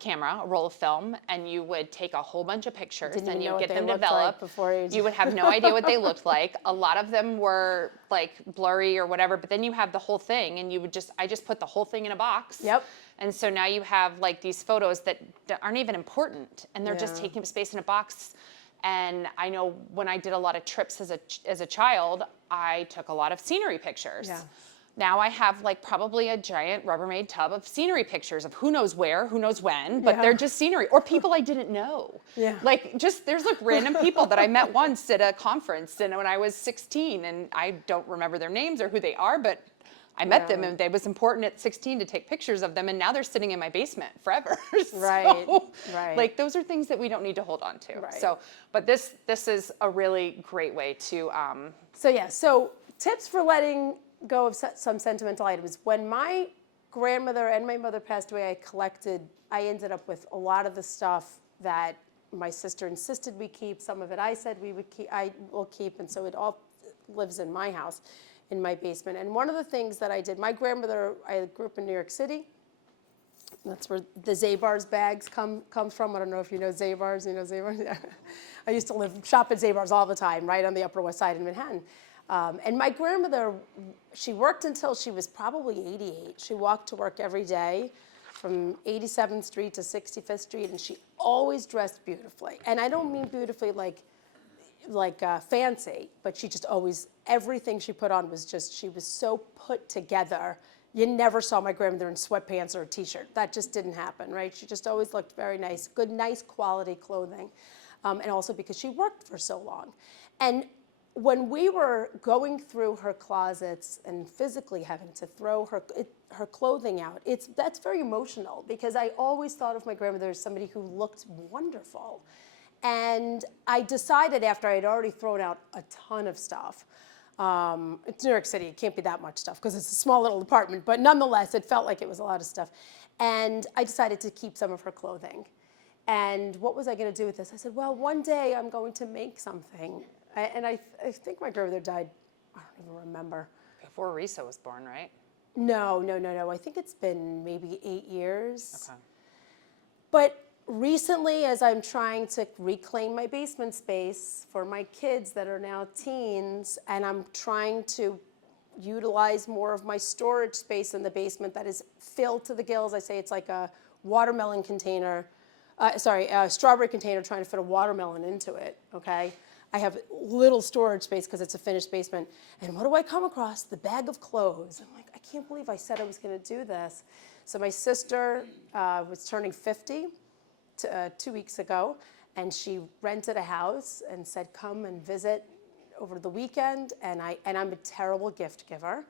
camera, a roll of film, and you would take a whole bunch of pictures and you get them developed. You would have no idea what they looked like. A lot of them were like blurry or whatever, but then you have the whole thing, and I just put the whole thing in a box. Yep. And so now you have like these photos that aren't even important, and they're just taking up space in a box. And I know when I did a lot of trips as a child, I took a lot of scenery pictures. Yeah. Now I have like probably a giant Rubbermaid tub of scenery pictures of who knows where, who knows when, but they're just scenery or people I didn't know. Yeah. There's like random people that I met once at a conference and when I was 16 and I don't remember their names or who they are, but I met them and it was important at 16 to take pictures of them and now they're sitting in my basement forever. Right. Like those are things that we don't need to hold on to. Right. So, but this is a really great way to. So tips for letting go of some sentimental items. When my grandmother and my mother passed away, I ended up with a lot of the stuff that my sister insisted we keep. Some of it I said I will keep, and so it all lives in my house, in my basement. And one of the things that I did, my grandmother, I grew up in New York City. That's where the Zabar's bags come from. I don't know if you know Zabar's. You know Zabar's? Yeah. I used to shop at Zabar's all the time, right on the Upper West Side in Manhattan. And my grandmother, she worked until she was probably 88. She walked to work every day from 87th Street to 65th Street, and she always dressed beautifully. And I don't mean beautifully like fancy, but she just always, everything she put on was just, she was so put together. You never saw my grandmother in sweatpants or a t-shirt. That just didn't happen, right? She just always looked very nice, good, nice quality clothing. And also because she worked for so long. And when we were going through her closets and physically having to throw her clothing out, that's very emotional, because I always thought of my grandmother as somebody who looked wonderful. And I decided, after I had already thrown out a ton of stuff, it's New York City, it can't be that much stuff because it's a small little apartment, but nonetheless, it felt like it was a lot of stuff. And I decided to keep some of her clothing. And what was I going to do with this? I said, well, one day I'm going to make something. I think my grandmother died, I don't even remember. Before Risa was born, right? No. I think it's been maybe 8 years. Okay. But recently, as I'm trying to reclaim my basement space for my kids that are now teens, and I'm trying to utilize more of my storage space in the basement that is filled to the gills. I say it's like a watermelon container, a strawberry container trying to fit a watermelon into it, okay? I have little storage space because it's a finished basement. And what do I come across? The bag of clothes. I'm like, I can't believe I said I was going to do this. So my sister was turning 50 2 weeks ago, and she rented a house and said, come and visit over the weekend. And I'm a terrible gift giver.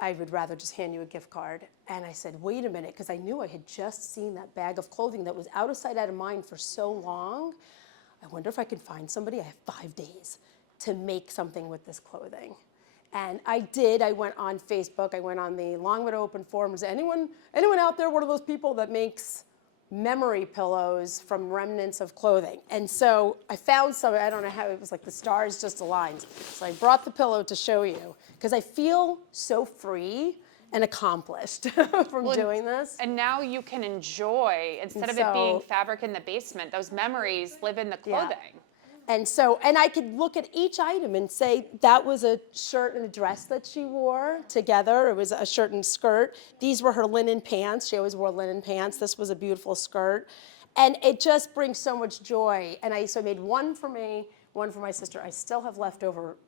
I would rather just hand you a gift card. And I said, wait a minute, because I knew I had just seen that bag of clothing that was out of sight, out of mind for so long. I wonder if I can find somebody. I have 5 days to make something with this clothing. And I did. I went on Facebook. I went on the Longwood Open forums. Anyone out there, one of those people that makes memory pillows from remnants of clothing? And so I found some, I don't know how, it was like the stars just aligned. So I brought the pillow to show you, because I feel so free and accomplished from doing this. And now you can enjoy, instead of it being fabric in the basement, those memories live in the clothing. And so, and I could look at each item and say, that was a shirt and a dress that she wore together. It was a shirt and skirt. These were her linen pants. She always wore linen pants. This was a beautiful skirt. And it just brings so much joy. And I made one for me, one for my sister. I still have leftover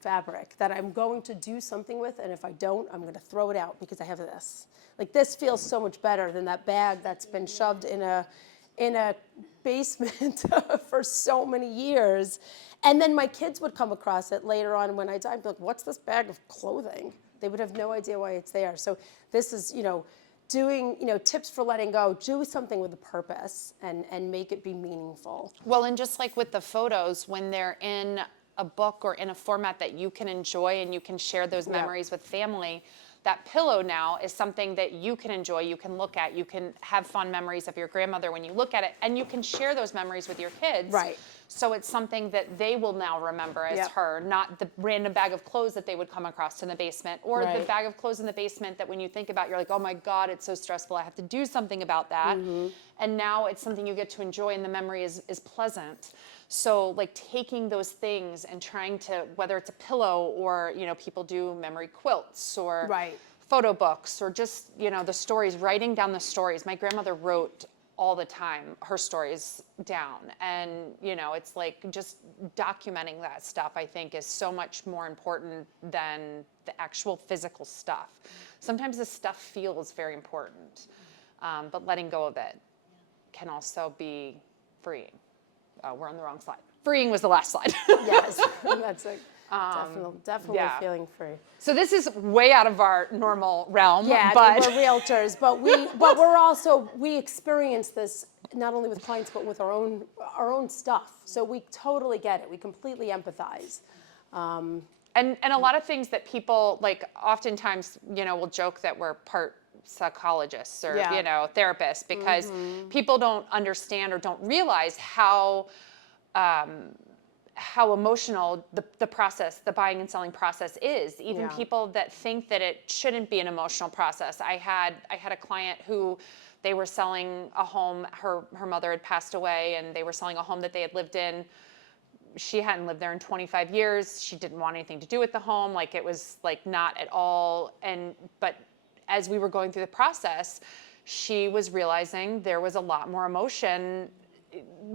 fabric that I'm going to do something with, and if I don't, I'm going to throw it out because I have this. Like, this feels so much better than that bag that's been shoved in a basement for so many years. And then my kids would come across it later on when I died. I'd be like, what's this bag of clothing? They would have no idea why it's there. So this is, doing, tips for letting go. Do something with a purpose and make it be meaningful. Well, and just like with the photos, when they're in a book or in a format that you can enjoy and you can share those memories with family, that pillow now is something that you can enjoy, you can look at, you can have fond memories of your grandmother when you look at it, and you can share those memories with your kids. Right. So it's something that they will now remember as her, not the random bag of clothes that they would come across in the basement, or the bag of clothes in the basement that when you think about, you're like, oh my God, it's so stressful, I have to do something about that. And now it's something you get to enjoy, and the memory is pleasant. So like taking those things and trying to, whether it's a pillow or, people do memory quilts or photo books or just, the stories, writing down the stories. My grandmother wrote all the time her stories down. And, it's like just documenting that stuff, I think, is so much more important than the actual physical stuff. Sometimes the stuff feels very important, but letting go of it can also be freeing. We're on the wrong slide. Freeing was the last slide. Yes, that's it. Definitely feeling free. So this is way out of our normal realm. Yeah, but we're realtors, but we experience this not only with clients but with our own stuff. So we totally get it. We completely empathize. And a lot of things that people like oftentimes, will joke that we're part psychologists or therapists because people don't understand or don't realize how emotional the process, the buying and selling process is. Even people that think that it shouldn't be an emotional process. I had a client who they were selling a home. Her mother had passed away, and they were selling a home that they had lived in she hadn't lived there in 25 years. She didn't want anything to do with the home. Like it was like not at all. But as we were going through the process, she was realizing there was a lot more emotion,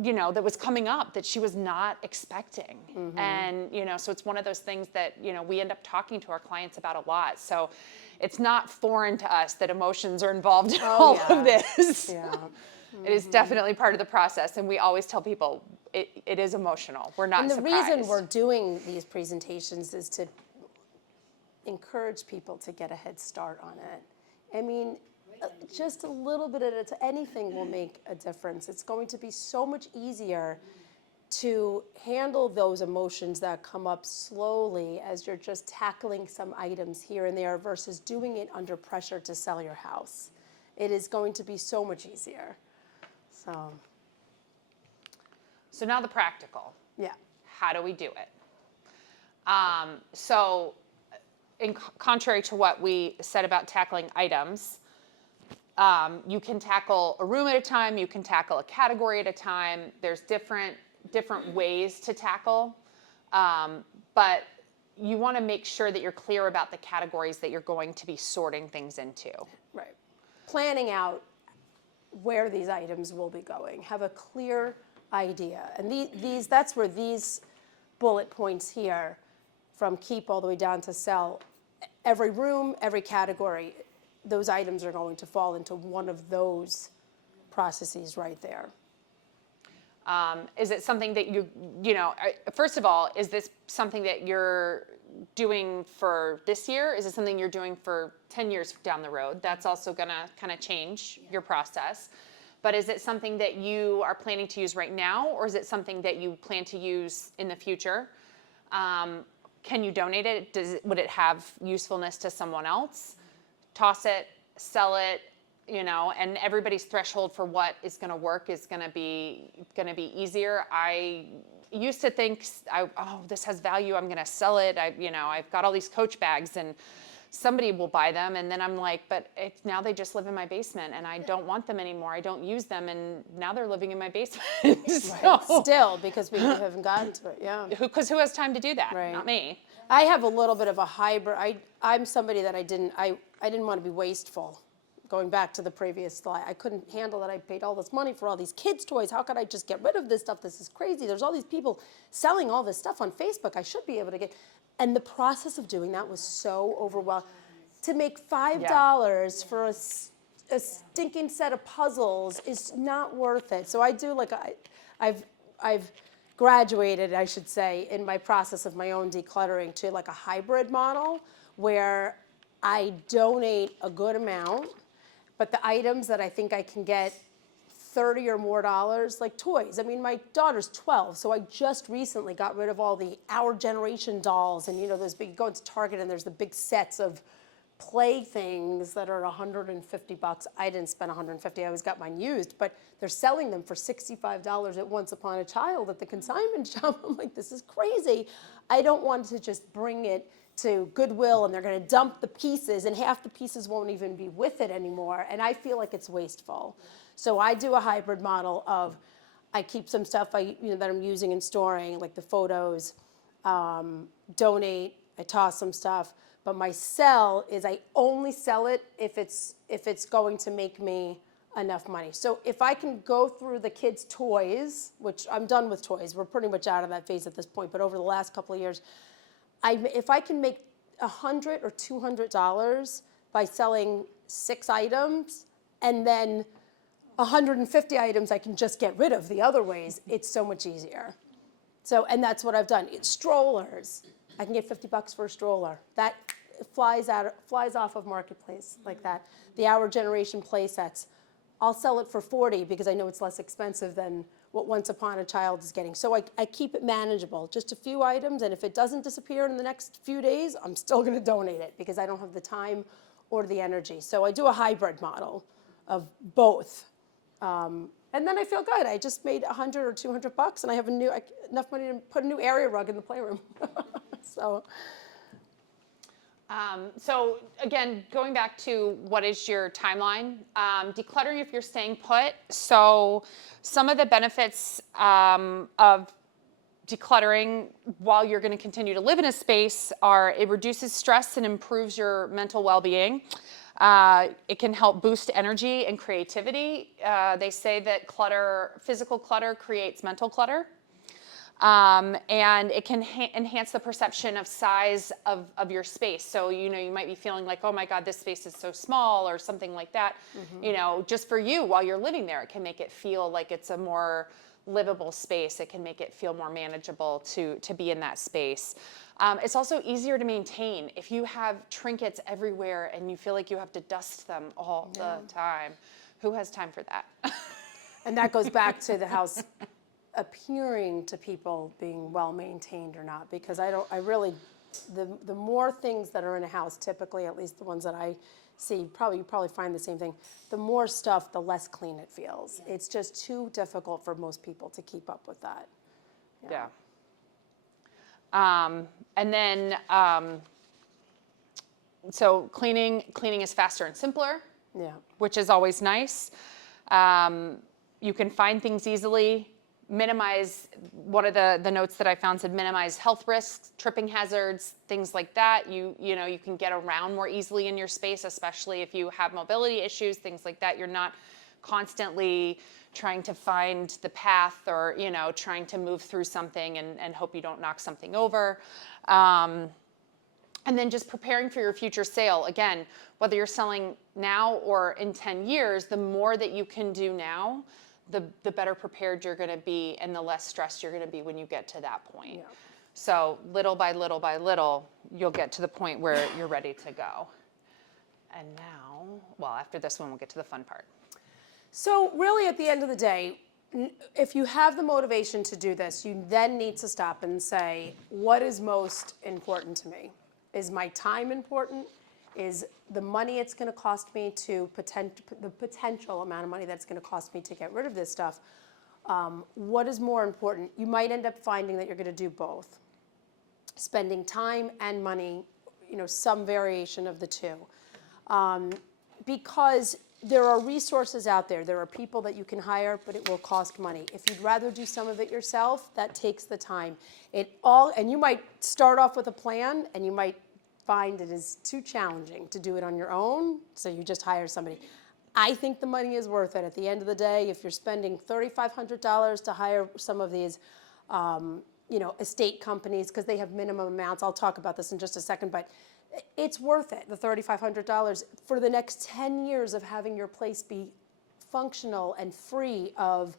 that was coming up that she was not expecting. And, so it's one of those things that, we end up talking to our clients about a lot. So it's not foreign to us that emotions are involved in all of this. Yeah. It is definitely part of the process. And we always tell people it is emotional. We're not And the surprised. reason we're doing these presentations is to encourage people to get a head start on it. I mean, just a little bit at a time, anything will make a difference. It's going to be so much easier to handle those emotions that come up slowly as you're just tackling some items here and there versus doing it under pressure to sell your house. It is going to be so much easier. So now the practical. Yeah. How do we do it? So in contrary to what we said about tackling items, you can tackle a room at a time, you can tackle a category at a time. There's different ways to tackle, but you want to make sure that you're clear about the categories that you're going to be sorting things into. Right. Planning out where these items will be going. Have a clear idea. And that's where these bullet points here, from keep all the way down to sell, every room, every category, those items are going to fall into one of those processes right there. Is it something that first of all, is this something that you're doing for this year? Is it something you're doing for 10 years down the road? That's also going to kind of change your process. But is it something that you are planning to use right now, or is it something that you plan to use in the future? Can you donate it? Would it have usefulness to someone else? Toss it, sell it, and everybody's threshold for what is going to work is going to be easier. I used to think, this has value, I'm going to sell it. I've got all these Coach bags and somebody will buy them. And then I'm like, but now they just live in my basement and I don't want them anymore. I don't use them. And now they're living in my basement. Still, because we haven't gotten to it, yeah. Because who has time to do that? Right. Not me. I have a little bit of a hybrid. I'm somebody that I didn't want to be wasteful. Going back to the previous slide, I couldn't handle that I paid all this money for all these kids' toys. How could I just get rid of this stuff? This is crazy. There's all these people selling all this stuff on Facebook. I should be able to get. And the process of doing that was so overwhelming. To make $5 for a stinking set of puzzles is not worth it. So I do I've graduated, I should say, in my process of my own decluttering to like a hybrid model where I donate a good amount, but the items that I think I can get $30 or more, like toys. I mean, my daughter's 12, so I just recently got rid of all the Our Generation dolls, and those big, you go into Target and there's the big sets of play things that are $150. I didn't spend $150, I always got mine used, but they're selling them for $65 at Once Upon a Child at the consignment shop. I'm like, this is crazy. I don't want to just bring it to Goodwill and they're going to dump the pieces and half the pieces won't even be with it anymore, and I feel like it's wasteful. So I do a hybrid model of I keep some stuff that I'm using and storing, like the photos, donate, I toss some stuff, but my sell is I only sell it if it's going to make me enough money. So if I can go through the kids' toys, which I'm done with toys, we're pretty much out of that phase at this point, but over the last couple of years, if I can make $100 or $200 by selling 6 items and then 150 items I can just get rid of the other ways, it's so much easier. So, and that's what I've done. It's strollers. I can get $50 for a stroller. That flies off of Marketplace like that. The Our Generation play sets, I'll sell it for $40 because I know it's less expensive than what Once Upon a Child is getting. So I keep it manageable, just a few items, and if it doesn't disappear in the next few days, I'm still going to donate it because I don't have the time or the energy. So I do a hybrid model of both. And then I feel good. I just made $100 or $200 and I have enough money to put a new area rug in the playroom. So again, going back to what is your timeline? Decluttering if you're staying put. So some of the benefits of decluttering while you're going to continue to live in a space are it reduces stress and improves your mental well-being. It can help boost energy and creativity. They say that physical clutter creates mental clutter. And it can enhance the perception of size of your space. So, you might be feeling like, oh my God, this space is so small or something like that. Just for you while you're living there, it can make it feel like it's a more livable space. It can make it feel more manageable to be in that space. It's also easier to maintain. If you have trinkets everywhere and you feel like you have to dust them all the time, who has time for that? And that goes back to the house appearing to people being well maintained or not, because the more things that are in a house, typically, at least the ones that I see, you probably find the same thing, the more stuff, the less clean it feels. It's just too difficult for most people to keep up with that. Yeah. And then, so cleaning is faster and simpler, which is always nice. You can find things easily. Minimize, one of the notes that I found said minimize health risks, tripping hazards, things like that. You can get around more easily in your space, especially if you have mobility issues, things like that. You're not constantly trying to find the path or, trying to move through something and hope you don't knock something over. And then just preparing for your future sale. Again, whether you're selling now or in 10 years, the more that you can do now, the better prepared you're going to be and the less stressed you're going to be when you get to that point. So little by little by little, you'll get to the point where you're ready to go. And now, after this one, we'll get to the fun part. So really, at the end of the day, if you have the motivation to do this, you then need to stop and say, what is most important to me? Is my time important? Is the money it's going to cost me the potential amount of money that's going to cost me to get rid of this stuff? What is more important? You might end up finding that you're going to do both. Spending time and money, some variation of the two. Because there are resources out there. There are people that you can hire, but it will cost money. If you'd rather do some of it yourself, that takes the time. And you might start off with a plan, and you might find it is too challenging to do it on your own, so you just hire somebody. I think the money is worth it. At the end of the day, if you're spending $3,500 to hire some of these, estate companies, because they have minimum amounts. I'll talk about this in just a second, but it's worth it, the $3,500, for the next 10 years of having your place be functional and free of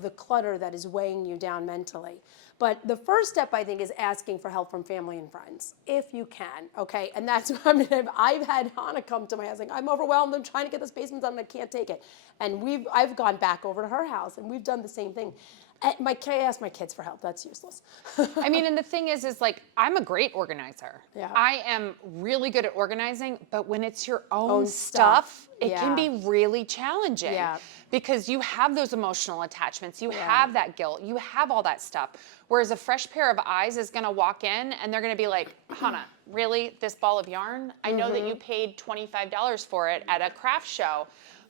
the clutter that is weighing you down mentally. But the first step, I think, is asking for help from family and friends, if you can, okay? And that's what I've had Hannah come to my house saying, I'm overwhelmed, I'm trying to get this basement done, and I can't take it. And I've gone back over to her house, and we've done the same thing. I ask my kids for help. That's useless. And the thing is like, I'm a great organizer. Yeah. I am really good at organizing, but when it's your own stuff, it can be really challenging. Yeah. Because you have those emotional attachments, you have that guilt, you have all that stuff. Whereas a fresh pair of eyes is gonna walk in and they're gonna be like, Hannah, really, this ball of yarn? I know that you paid $25 for it at a craft show,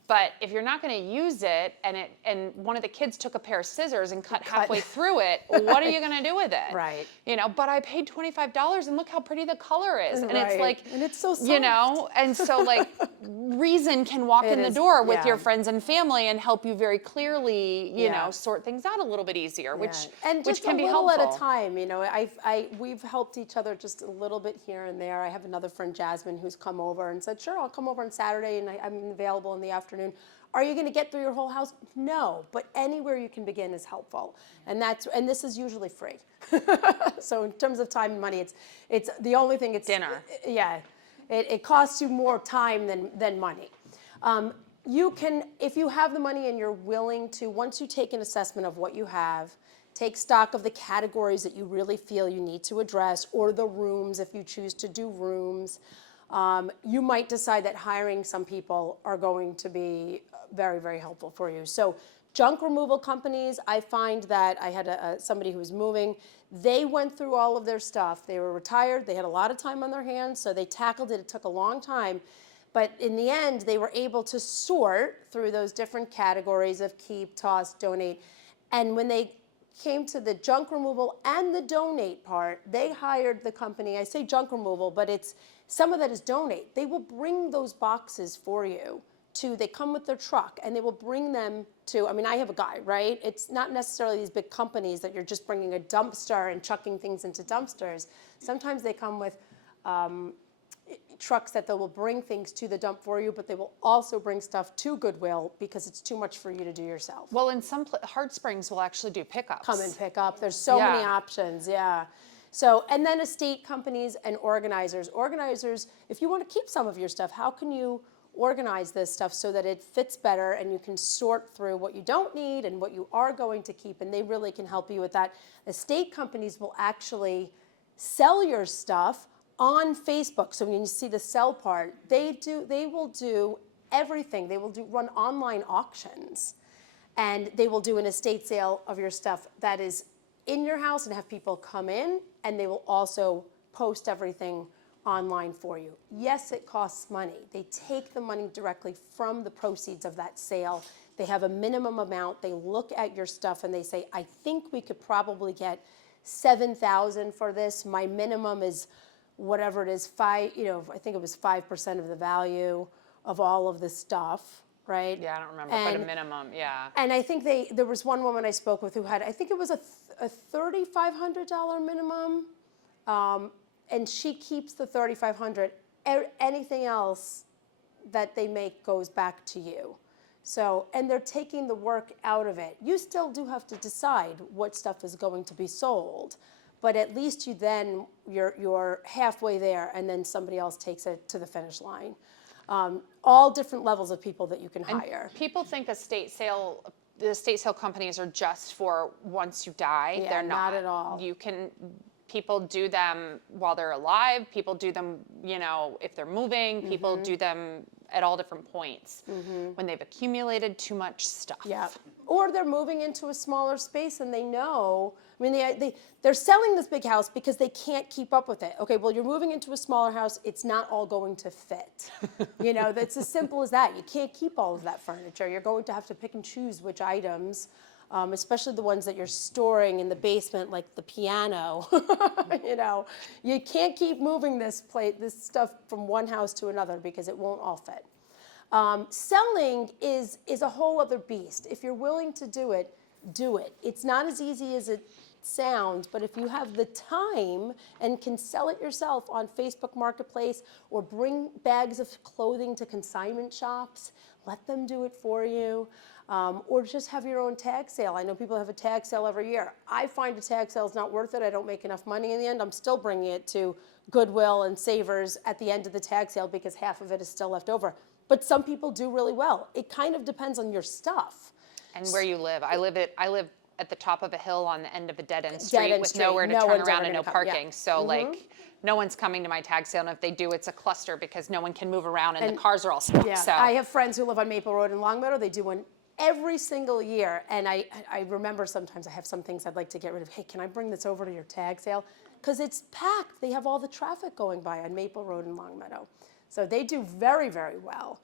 but if you're not going to use it and one of the kids took a pair of scissors and cut halfway through it, what are you going to do with it? Right. But I paid $25 and look how pretty the color is. And it's like, and it's so soft. and so like reason can walk in the door with your friends and family and help you very clearly, sort things out a little bit easier, which can be helpful. At a time, we've helped each other just a little bit here and there. I have another friend, Jasmine, who's come over and said, sure, I'll come over on Saturday and I'm available in the afternoon. Are you going to get through your whole house? No, but anywhere you can begin is helpful, and this is usually free. So in terms of time and money, it's the only thing. It's dinner. It costs you more time than money. You can, if you have the money and you're willing to, once you take an assessment of what you have, take stock of the categories that you really feel you need to address, or the rooms if you choose to do rooms. You might decide that hiring some people are going to be very, very helpful for you. So junk removal companies, I find that I had somebody who was moving. They went through all of their stuff. They were retired. They had a lot of time on their hands, so they tackled it. It took a long time. But in the end, they were able to sort through those different categories of keep, toss, donate. And when they came to the junk removal and the donate part, they hired the company. I say junk removal, but it's some of that is donate. They will bring those boxes for you they come with their truck and they will bring them to, I mean, I have a guy, right? It's not necessarily these big companies that you're just bringing a dumpster and chucking things into dumpsters. Sometimes they come with trucks that they will bring things to the dump for you, but they will also bring stuff to Goodwill because it's too much for you to do yourself. Well, in some Hard Springs will actually do pickups. Come and pick up. There's so many Yeah. options, yeah. So, and then estate companies and organizers. Organizers, if you want to keep some of your stuff, how can you organize this stuff so that it fits better and you can sort through what you don't need and what you are going to keep, and they really can help you with that. Estate companies will actually sell your stuff on Facebook. So when you see the sell part, they will do everything. They will run online auctions, and they will do an estate sale of your stuff that is in your house and have people come in, and they will also post everything online for you. Yes, it costs money. They take the money directly from the proceeds of that sale. They have a minimum amount. They look at your stuff and they say, I think we could probably get $7,000 for this. My minimum is whatever it is, I think it was 5% of the value of all of the stuff, right? Yeah, I don't remember, but a minimum, yeah. And I think there was one woman I spoke with who had, I think it was a $3,500 minimum. And she keeps the $3,500. Anything else that they make goes back to you. So, and they're taking the work out of it. You still do have to decide what stuff is going to be sold, but at least you're halfway there, and then somebody else takes it to the finish line. All different levels of people that you can hire. People think the estate sale companies are just for once you die. Yeah, They're not at all. People do them while they're alive. People do them, if they're moving. People do them at all different points when they've accumulated too much stuff. Yeah. Or they're moving into a smaller space and they know, I mean, they're selling this big house because they can't keep up with it. Okay, well, you're moving into a smaller house. It's not all going to fit. That's as simple as that. You can't keep all of that furniture. You're going to have to pick and choose which items, especially the ones that you're storing in the basement, like the piano. You can't keep moving this stuff from one house to another because it won't all fit. Selling is a whole other beast. If you're willing to do it, do it. It's not as easy as it sounds, but if you have the time and can sell it yourself on Facebook Marketplace or bring bags of clothing to consignment shops, let them do it for you. Or just have your own tag sale. I know people have a tag sale every year. I find a tag sale is not worth it. I don't make enough money in the end. I'm still bringing it to Goodwill and Savers at the end of the tag sale because half of it is still left over. But some people do really well. It kind of depends on your stuff. And where you live. I live at the top of a hill on the end of a dead-end street with nowhere to turn around and no parking. So no one's coming to my tag sale, and if they do, it's a cluster because no one can move around and the cars are all stuck. Yeah, So I have friends who live on Maple Road in Longmeadow. They do one every single year, and I remember sometimes I have some things I'd like to get rid of. Hey, can I bring this over to your tag sale? Because it's packed. They have all the traffic going by on Maple Road in Longmeadow. So they do very, very well.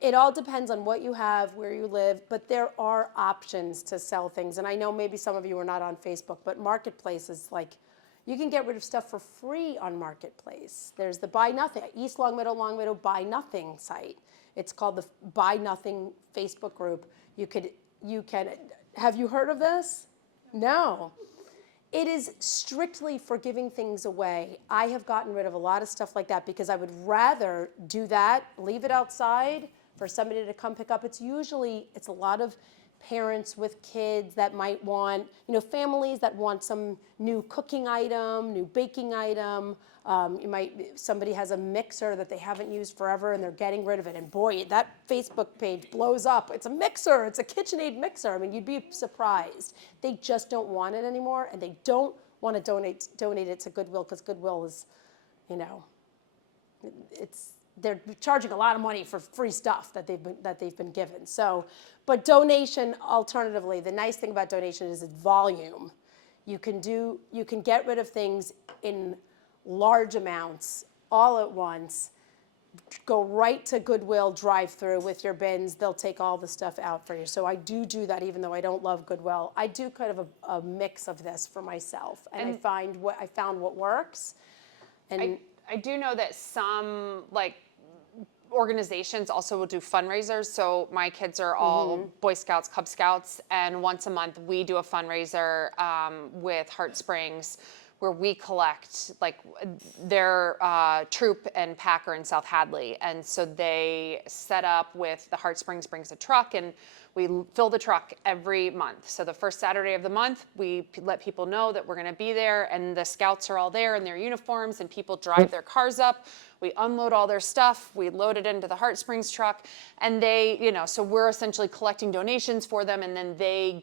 It all depends on what you have, where you live, but there are options to sell things. And I know maybe some of you are not on Facebook, but Marketplace is like, you can get rid of stuff for free on Marketplace. There's the Buy Nothing, East Longmeadow Buy Nothing site. It's called the Buy Nothing Facebook group. You can, have you heard of this? No. It is strictly for giving things away. I have gotten rid of a lot of stuff like that because I would rather do that, leave it outside for somebody to come pick up. It's a lot of parents with kids that might want, families that want some new cooking item, new baking item. Somebody has a mixer that they haven't used forever and they're getting rid of it. And boy, that Facebook page blows up. It's a mixer, it's a KitchenAid mixer. I mean, you'd be surprised. They just don't want it anymore, and they don't want to donate it to Goodwill because Goodwill is, they're charging a lot of money for free stuff that they've been given. So, but donation, alternatively, the nice thing about donation is its volume. You can get rid of things in large amounts all at once go right to Goodwill drive-through with your bins. They'll take all the stuff out for you. So I do that, even though I don't love Goodwill. I do kind of a mix of this for myself, and I found what works. And I do know that some like organizations also will do fundraisers. So my kids are all Boy Scouts, Cub Scouts, and once a month we do a fundraiser with Heart Springs, where we collect like their troop and packer in South Hadley. And so they set up with the Heart Springs brings a truck, and we fill the truck every month. So the first Saturday of the month, we let people know that we're gonna be there, and the scouts are all there in their uniforms, and people drive their cars up. We unload all their stuff, we load it into the Heart Springs truck, and they, so we're essentially collecting donations for them, and then they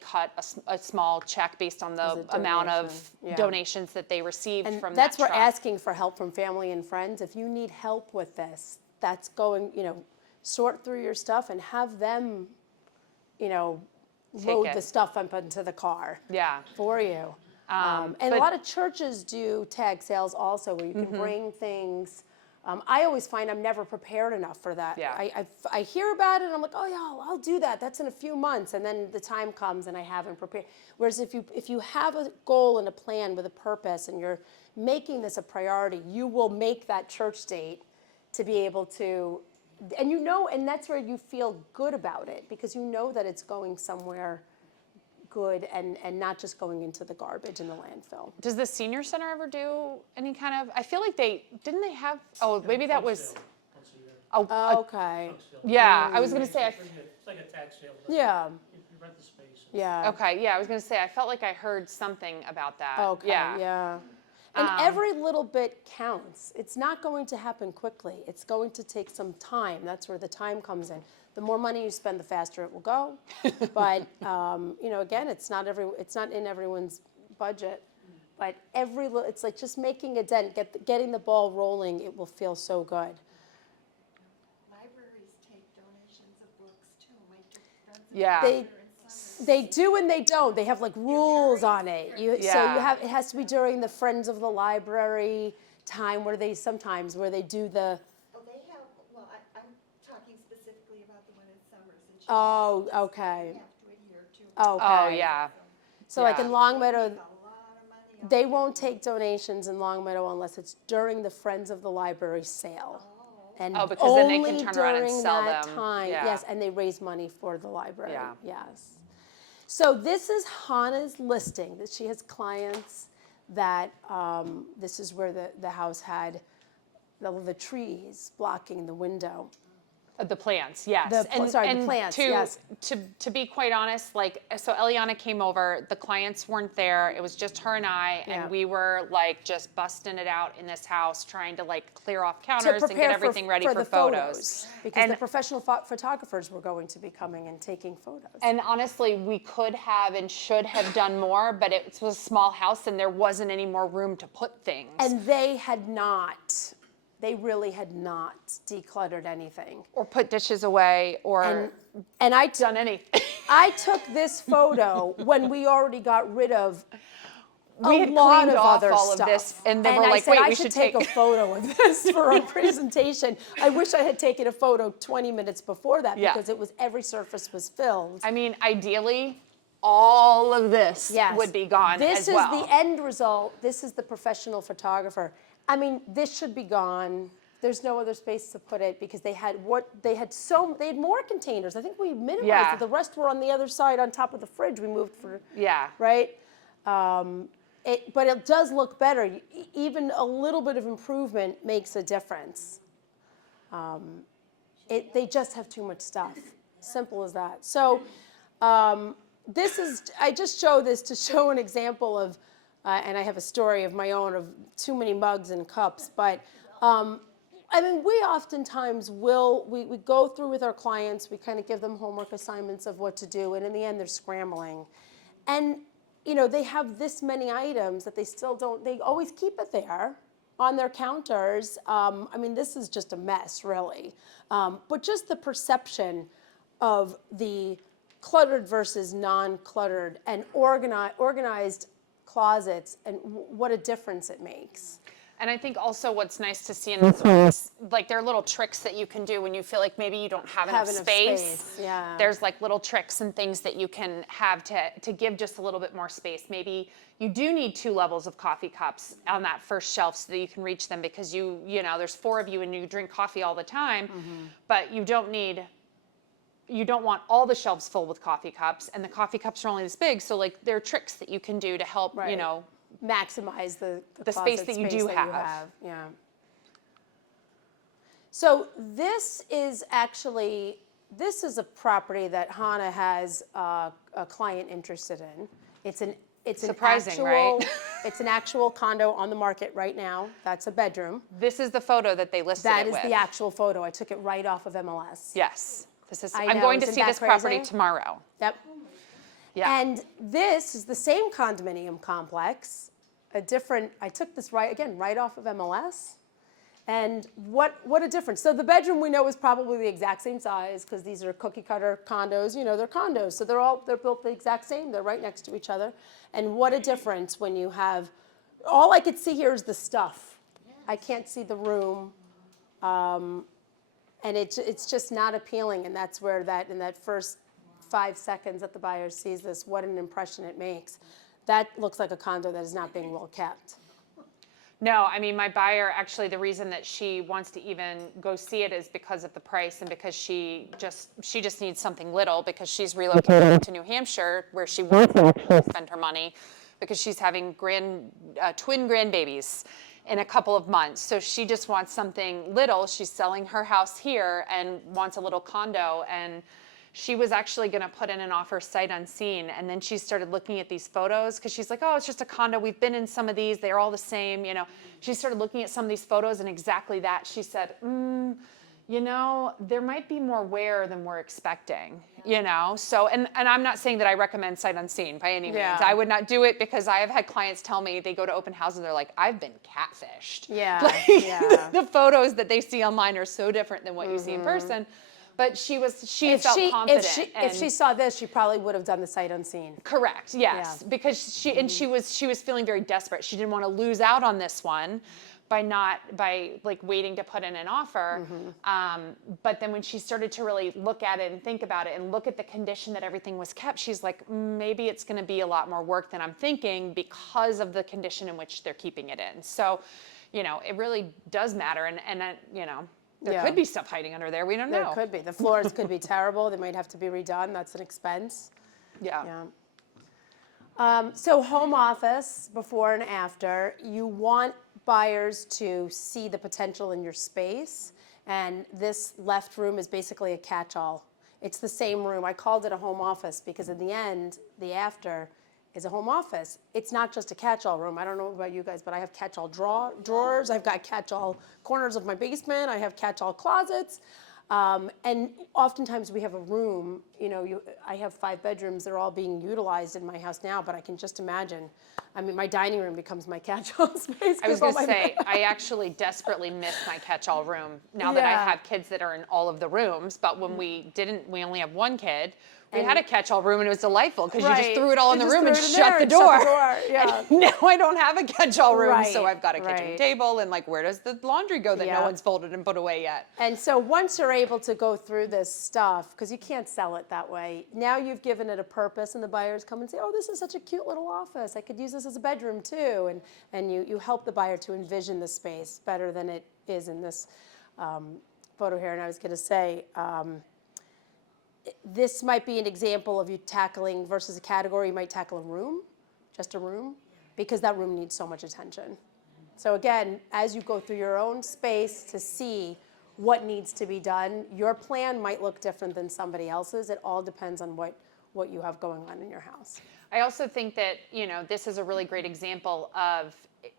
cut a small check based on the amount of donations that they received from that truck. That's where asking for help from family and friends. If you need help with this, that's going, sort through your stuff and have them, load the stuff up into the car for you. And a lot of churches do tag sales also, where you can bring things. I always find I'm never prepared enough for that. Yeah. I hear about it and I'm like, oh yeah, I'll do that. That's in a few months. And then the time comes and I haven't prepared. Whereas if you have a goal and a plan with a purpose and you're making this a priority, you will make that church date to be able to, and that's where you feel good about it, because you know that it's going somewhere good and not just going into the garbage in the landfill. Does the senior center ever do any kind of, I feel like didn't they have, maybe that was, Okay. yeah, I was gonna say, It's like a tax sale. But Yeah. You rent the space. Yeah. okay, yeah, I was gonna say, I felt like I heard something about that. Okay. Yeah. And every little bit counts. It's not going to happen quickly. It's going to take some time. That's where the time comes in. The more money you spend, the faster it will go. But again, it's not in everyone's budget. But it's like just making a dent, getting the ball rolling. It will feel so good. Libraries take donations of books too. My friends Yeah. They do and they don't. They have like rules on it. It has to be during the Friends of the Library time where they do the. Oh, they have, well, I'm talking specifically about the one in Summers. And she Oh, has okay. to adhere to. Okay. Oh, yeah. So like Yeah. in Longmeadow, A lot of money. they won't take donations in Longmeadow unless it's during the Friends of the Library sale. And because then they can only turn around and during sell that them. time, Yeah. yes, and they raise money for the library. Yeah. Yes. So this is Hannah's listing, that she has clients that this is where the house had the trees blocking the window. The plants, yes. The plants, yes. To be quite honest, so Eliana came over, the clients weren't there, it was just her and I, Yeah. and we were just busting it out in this house, trying to clear off counters and get everything ready for the photos. Because the professional photographers were going to be coming and taking photos. And honestly, we could have and should have done more, but it was a small house and there wasn't any more room to put things. And they really had not decluttered anything. Or put dishes away, or And I done anything. I took this photo when we already got rid of We a had lot cleaned of off other all of stuff. this, and then we're I like, said, wait, I we should should take a photo of this for our presentation. I wish I had taken a photo 20 minutes before that, Yeah. because every surface was filled. I mean, ideally, all of this Yes. would be gone This as is well. the end result. This is the professional photographer. I mean, this should be gone. There's no other space to put it, because they had more containers. I think we minimized Yeah. it. The rest were on the other side on top of the fridge. We moved for Yeah. right. But it does look better. Even a little bit of improvement makes a difference. They just have too much stuff. Simple as that. So I just show this to show an example of, and I have a story of my own of too many mugs and cups, but I mean, we oftentimes we go through with our clients, we kind of give them homework assignments of what to do, and in the end they're scrambling. And they have this many items that they always keep it there on their counters. I mean, this is just a mess, really. But just the perception of the cluttered versus non-cluttered and organized closets, and what a difference it makes. And I think also what's nice to see in this one is like there are little tricks that you can do when you feel like maybe you don't have enough space. Yeah. There's like little tricks and things that you can have to give just a little bit more space. Maybe you do need 2 levels of coffee cups on that first shelf so that you can reach them because you know, there's 4 of you and you drink coffee all the time, but you don't want all the shelves full with coffee cups, and the coffee cups are only this big. So like there are tricks that you can do to help, you know, maximize the space closet that you do have. Yeah. So this is actually, this is a property that Hannah has a client interested in. It's Surprising, an actual, right? it's an actual condo on the market right now. That's a bedroom. This is the photo that they listed That it is with. the actual photo. I took it right off of MLS. Yes. This is. I I'm know, going to isn't see that this property crazy? tomorrow. Yep. Yeah. And this is the same condominium complex, I took this right off of MLS. And what a difference. So the bedroom we know is probably the exact same size because these are cookie cutter condos, you know, they're condos. So they're built the exact same, they're right next to each other. And what a difference when you have, all I could see here is the stuff. I can't see the room. And it's just not appealing. And that's where in that first 5 seconds that the buyer sees this, what an impression it makes. That looks like a condo that is not being well kept. No, I mean, my buyer, actually, the reason that she wants to even go see it is because of the price and because she just needs something little because she's relocating to New Hampshire where she wants to actually spend her money because she's having twin grandbabies in a couple of months. So she just wants something little. She's selling her house here and wants a little condo, and she was actually going to put in an offer sight unseen, and then she started looking at these photos because she's like, oh, it's just a condo. We've been in some of these. They're all the same, you know. She started looking at some of these photos, and exactly that. She said, you know, there might be more wear than we're expecting, you know. So, and I'm not saying that I recommend sight unseen by any means. Yeah. I would not do it because I have had clients tell me they go to open houses and they're like, I've been catfished. Yeah, Like, yeah. the photos that they see online are so different than what you see in person. But she felt confident. If she saw this, she probably would have done the sight unseen. Correct. Yes, Yeah. because she was feeling very desperate. She didn't want to lose out on this one by like waiting to put in an offer. But then when she started to really look at it and think about it and look at the condition that everything was kept, she's like, maybe it's going to be a lot more work than I'm thinking because of the condition in which they're keeping it in. So, you know, it really does matter, and you know. There Yeah. could be stuff hiding under there. We don't know. There could be. The floors could be terrible. They might have to be redone. That's an expense. Yeah. So home office, before and after, you want buyers to see the potential in your space. And this left room is basically a catch-all. It's the same room. I called it a home office because in the end, the after is a home office. It's not just a catch-all room. I don't know about you guys, but I have catch-all drawers. I've got catch-all corners of my basement. I have catch-all closets. And oftentimes we have a room, you know, I have 5 bedrooms. They're all being utilized in my house now, but I can just imagine. I mean, my dining room becomes my catch-all space. I was going to say, I actually desperately miss my catch-all room now that I Yeah. have kids that are in all of the rooms. But when we only have one kid. We had a catch-all room and it was delightful because you just Right. threw it all in You the just room threw and it in shut there the and door. shut the door, yeah. And now I don't have a catch-all room, Right, so I've got a kitchen right. table and like, where does the laundry go that Yeah. no one's folded and put away yet? And so once you're able to go through this stuff, because you can't sell it that way, now you've given it a purpose and the buyers come and say, oh, this is such a cute little office. I could use this as a bedroom too. And you help the buyer to envision the space better than it is in this photo here. And I was going to say, this might be an example of you tackling versus a category. You might tackle a room, just a room, because that room needs so much attention. So again, as you go through your own space to see what needs to be done, your plan might look different than somebody else's. It all depends on what you have going on in your house. I also think that, you know, this is a really great example of,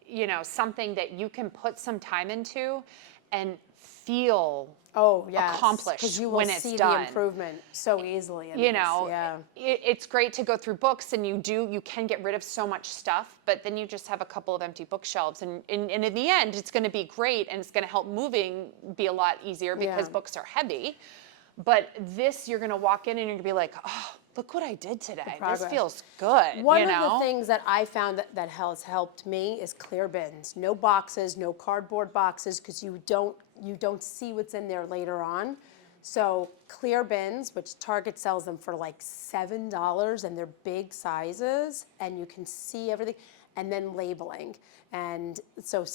you know, something that you can put some time into and feel accomplished because you will when it's see done. the improvement so easily. In You this. know, yeah. it's great to go through books and you can get rid of so much stuff, but then you just have a couple of empty bookshelves and in the end, it's going to be great and it's going to help moving be a lot easier because Yeah. books are heavy. But this, you're going to walk in and you're going to be like, oh, look what I did today. This progress. feels good. One you of know? the things that I found that has helped me is clear bins. No boxes, no cardboard boxes, because you don't see what's in there later on. So clear bins, which Target sells them for like $7, and they're big sizes, and you can see everything, and then labeling. And so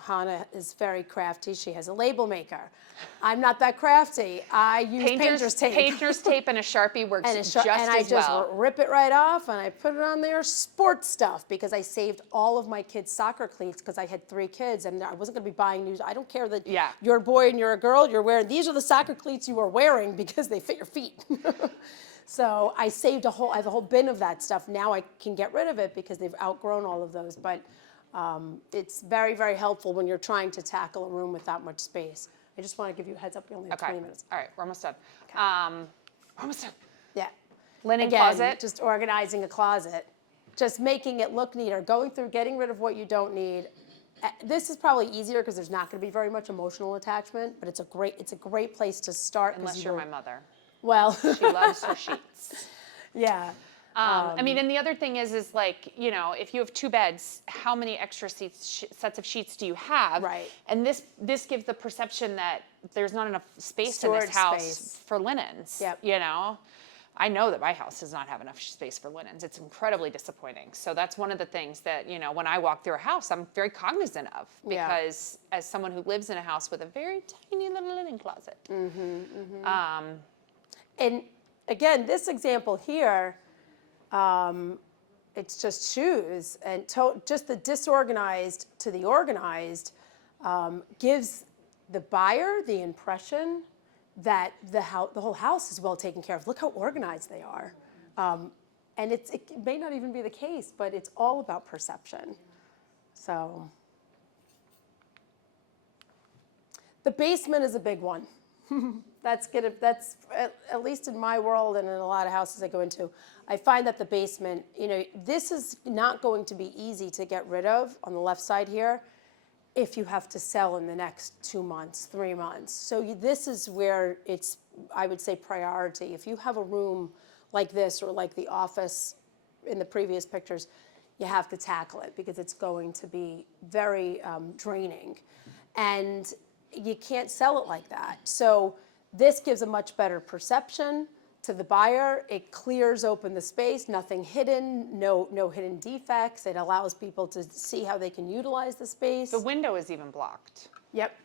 Hannah is very crafty. She has a label maker. I'm not that crafty. I use painter's tape. Painter's tape and a Sharpie works And, just and I as just well. rip it right off and I put it on there, sports stuff, because I saved all of my kids' soccer cleats because I had 3 kids and I wasn't going to be buying new. I don't care that Yeah. you're a boy and you're a girl, you're wearing, these are the soccer cleats you are wearing because they fit your feet. So I saved I have a whole bin of that stuff. Now I can get rid of it because they've outgrown all of those. But it's very, very helpful when you're trying to tackle a room with that much space. I just want to give you a heads up. We only have Okay. 20 minutes. All right, we're almost done. We're almost done. Yeah. Linen Again, closet. just organizing a closet, just making it look neater, going through, getting rid of what you don't need. This is probably easier because there's not going to be very much emotional attachment, but it's a great place to start. Unless you're my mother. Well, She loves her sheets. yeah. I mean, and the other thing is like, you know, if you have 2 beds, how many extra sets of sheets do you have? Right. And this gives the perception that there's not enough space in Storage this house space. for linens. Yep. You know, I know that my house does not have enough space for linens. It's incredibly disappointing. So that's one of the things that, you know, when I walk through a house, I'm very cognizant of, Yeah. because as someone who lives in a house with a very tiny little linen closet. And again, this example here, it's just shoes, and just the disorganized to the organized gives the buyer the impression that the whole house is well taken care of. Look how organized they are. And it may not even be the case, but it's all about perception. So the basement is a big one. That's at least in my world and in a lot of houses I go into, I find that the basement, you know, this is not going to be easy to get rid of on the left side here if you have to sell in the next 2 months, 3 months. So this is where it's, I would say, priority. If you have a room like this or like the office in the previous pictures, you have to tackle it because it's going to be very draining. And you can't sell it like that. So this gives a much better perception to the buyer. It clears open the space, nothing hidden, no hidden defects. It allows people to see how they can utilize the space. The window is even blocked. Yep.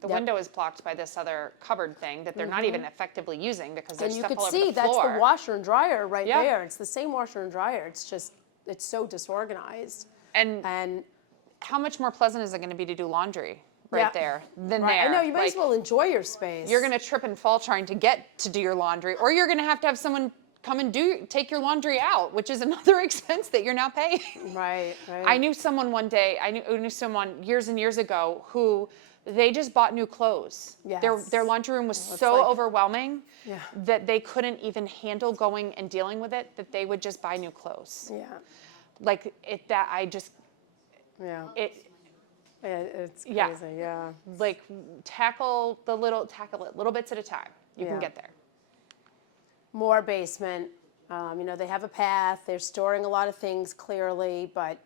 The Yep. window is blocked by this other cupboard thing that they're not even effectively using because there's And you stuff could all over see the that's floor. the washer and dryer right Yeah. there. It's the same washer and dryer. It's just, it's so disorganized. And how much more pleasant is it going to be to do laundry right Yeah. there than Right. there? I know, you might Like, as well enjoy your space. You're going to trip and fall trying to get to do your laundry, or you're going to have someone come and take your laundry out, which is another expense that you're now paying. Right, right. I knew someone one day, I knew someone years and years ago who they just bought new clothes. Yes. Their laundry room was Well, it's so like- overwhelming Yeah. that they couldn't even handle going and dealing with it, that they would just buy new clothes. Yeah, Like it, that I just, yeah. it's It's Yeah. crazy, yeah. like tackle it little bits at a time. You Yeah. can get there. More basement. You know, they have a path. They're storing a lot of things clearly, but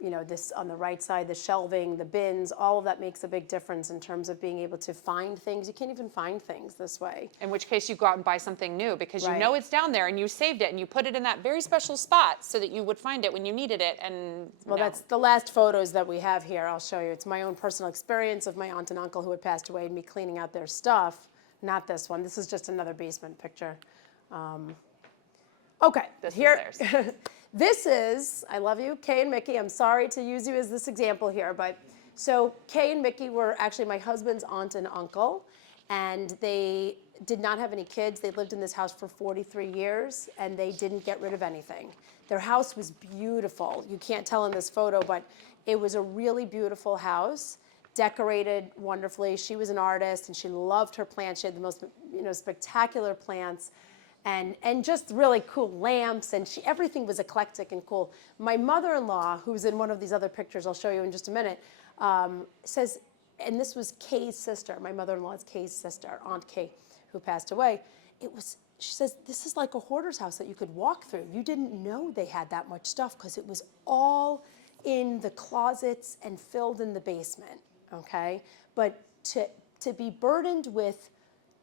you know, this on the right side, the shelving, the bins, all of that makes a big difference in terms of being able to find things. You can't even find things this way. In which case you go out and buy something new because you Right. know it's down there and you saved it and you put it in that very special spot so that you would find it when you needed it. And Well, no. that's the last photos that we have here. I'll show you. It's my own personal experience of my aunt and uncle who had passed away and me cleaning out their stuff. Not this one. This is just another basement picture. Okay, This is here. theirs. This is, I love you, Kay and Mickey. I'm sorry to use you as this example here, but so Kay and Mickey were actually my husband's aunt and uncle, and they did not have any kids. They lived in this house for 43 years, and they didn't get rid of anything. Their house was beautiful. You can't tell in this photo, but it was a really beautiful house, decorated wonderfully. She was an artist, and she loved her plants. She had the most, you know, spectacular plants. And just really cool lamps, and everything was eclectic and cool. My mother-in-law, who's in one of these other pictures I'll show you in just a minute, says, and this was Kay's sister, my mother-in-law is Kay's sister, Aunt Kay, who passed away. she says, this is like a hoarder's house that you could walk through. You didn't know they had that much stuff because it was all in the closets and filled in the basement, okay? But to be burdened with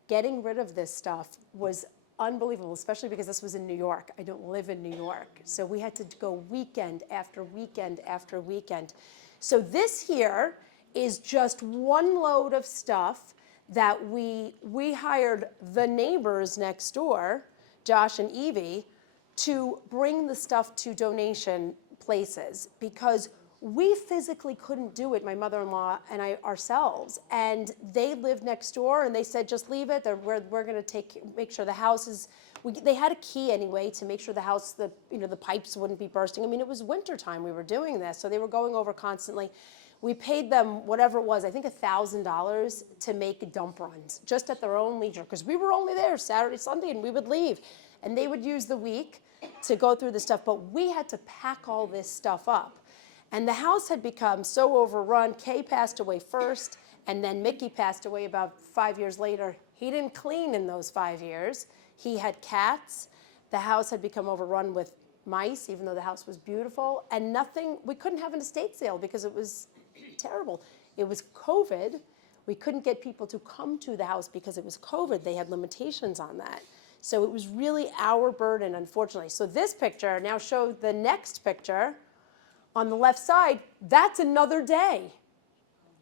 getting rid of this stuff was unbelievable, especially because this was in New York. I don't live in New York. So we had to go weekend after weekend after weekend. So this here is just one load of stuff that we hired the neighbors next door, Josh and Evie, to bring the stuff to donation places because we physically couldn't do it, my mother-in-law and I ourselves. And they lived next door and they said, just leave it. We're going to make sure the house is, they had a key anyway to make sure the house, the pipes wouldn't be bursting. I mean, it was wintertime we were doing this, so they were going over constantly. We paid them whatever it was, I think $1,000 to make dump runs, just at their own leisure, because we were only there Saturday, Sunday, and we would leave. And they would use the week to go through the stuff, but we had to pack all this stuff up. And the house had become so overrun. Kay passed away first, and then Mickey passed away about 5 years later. He didn't clean in those 5 years. He had cats. The house had become overrun with mice, even though the house was beautiful, and nothing, we couldn't have an estate sale because it was terrible. It was COVID. We couldn't get people to come to the house because it was COVID. They had limitations on that. So it was really our burden, unfortunately. So this picture, now show the next picture. On the left side, that's another day.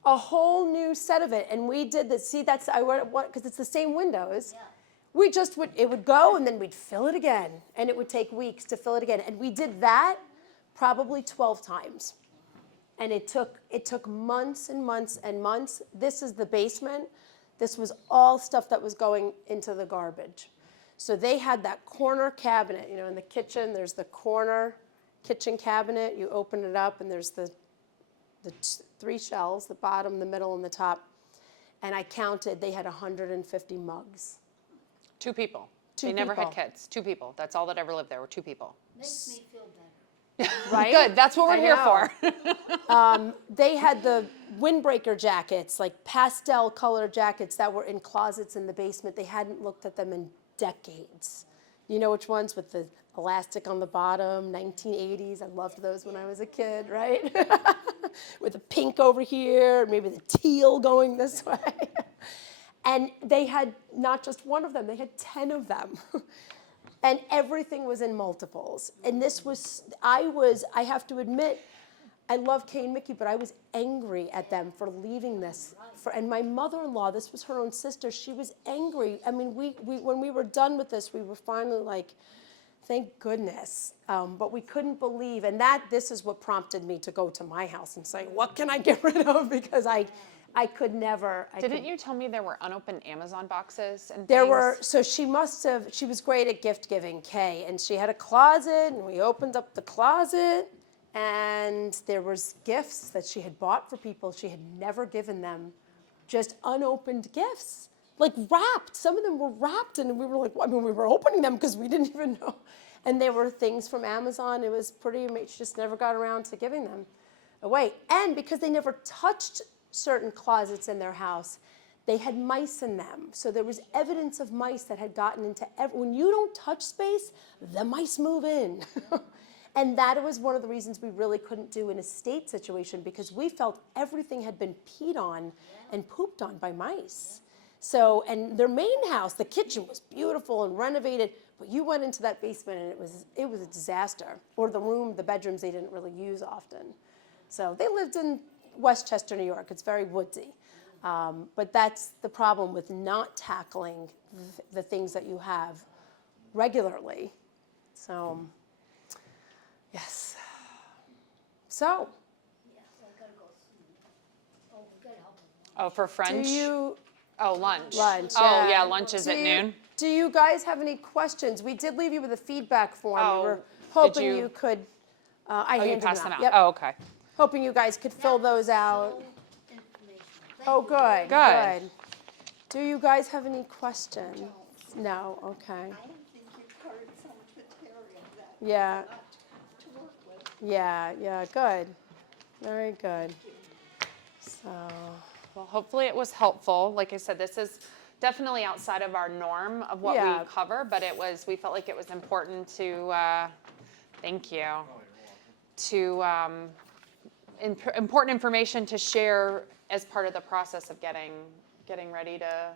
A whole new set of it. And we did this, see that's, because it's the same windows. Yeah. We just it would go and then we'd fill it again. And it would take weeks to fill it again. And we did that probably 12 times. And it took months and months and months. This is the basement. This was all stuff that was going into the garbage. So they had that corner cabinet, in the kitchen, there's the corner kitchen cabinet. You open it up and there's the 3 shelves, the bottom, the middle, and the top. And I counted, they had 150 mugs. 2 people. Two They never had people. kids. 2 people. That's all that ever lived there were 2 people. Makes me feel better. Right? Good. That's what we're I here know. for. They had the windbreaker jackets, like pastel color jackets that were in closets in the basement. They hadn't looked at them in decades. You know which ones with the elastic on the bottom, 1980s. I loved those when I was a kid, right? With the pink over here, maybe the teal going this way. And they had not just one of them, they had 10 of them. And everything was in multiples. And this was, I have to admit, I love Kay and Mickey, but I was angry at them for leaving this. And my mother-in-law, this was her own sister, she was angry. I mean, when we were done with this, we were finally like, thank goodness. But we couldn't believe, and this is what prompted me to go to my house and say, what can I get rid of? Because I could never. Didn't you tell me there were unopened Amazon boxes and There things? were, so she was great at gift giving, Kay, and she had a closet, and we opened up the closet, and there was gifts that she had bought for people she had never given them, just unopened gifts, like wrapped. Some of them were wrapped, and we were like, well, I mean, we were opening them because we didn't even know. And there were things from Amazon. It was pretty amazing. She just never got around to giving them away. And because they never touched certain closets in their house, they had mice in them. So there was evidence of mice that had gotten into when you don't touch space, the mice move in. And that was one of the reasons we really couldn't do an estate situation, because we felt everything had been peed on and pooped on by mice. So, and their main house, the kitchen was beautiful and renovated, but you went into that basement and it was a disaster. Or the bedrooms they didn't really use often. So they lived in Westchester, New York. It's very woodsy. But that's the problem with not tackling the things that you have regularly. So, yes. So, Yes, I gotta go see. Oh, we gotta help him. Oh, for French? Oh, lunch. Lunch, Oh, yeah. yeah, lunch is at noon. Do you guys have any questions? We did leave you with a feedback form. Oh, We were did hoping you- you could, I Oh, you handed passed them out. Yep. Oh, okay. Hoping you guys could fill those out. So informational. Thank Oh, you. good, Good. good. Do you guys have any questions? No, okay. I think you've covered so much material that Yeah, lot to work with. yeah, good. Very good. So, Well, hopefully it was helpful. Like I said, this is definitely outside of our norm of what Yeah. we cover, but we felt like it was important to, thank you, to, important information to share as part of the process of getting ready to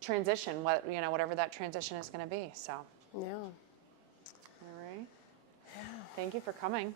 transition, whatever that transition is going to be. So, Yeah. all right. Thank you for coming.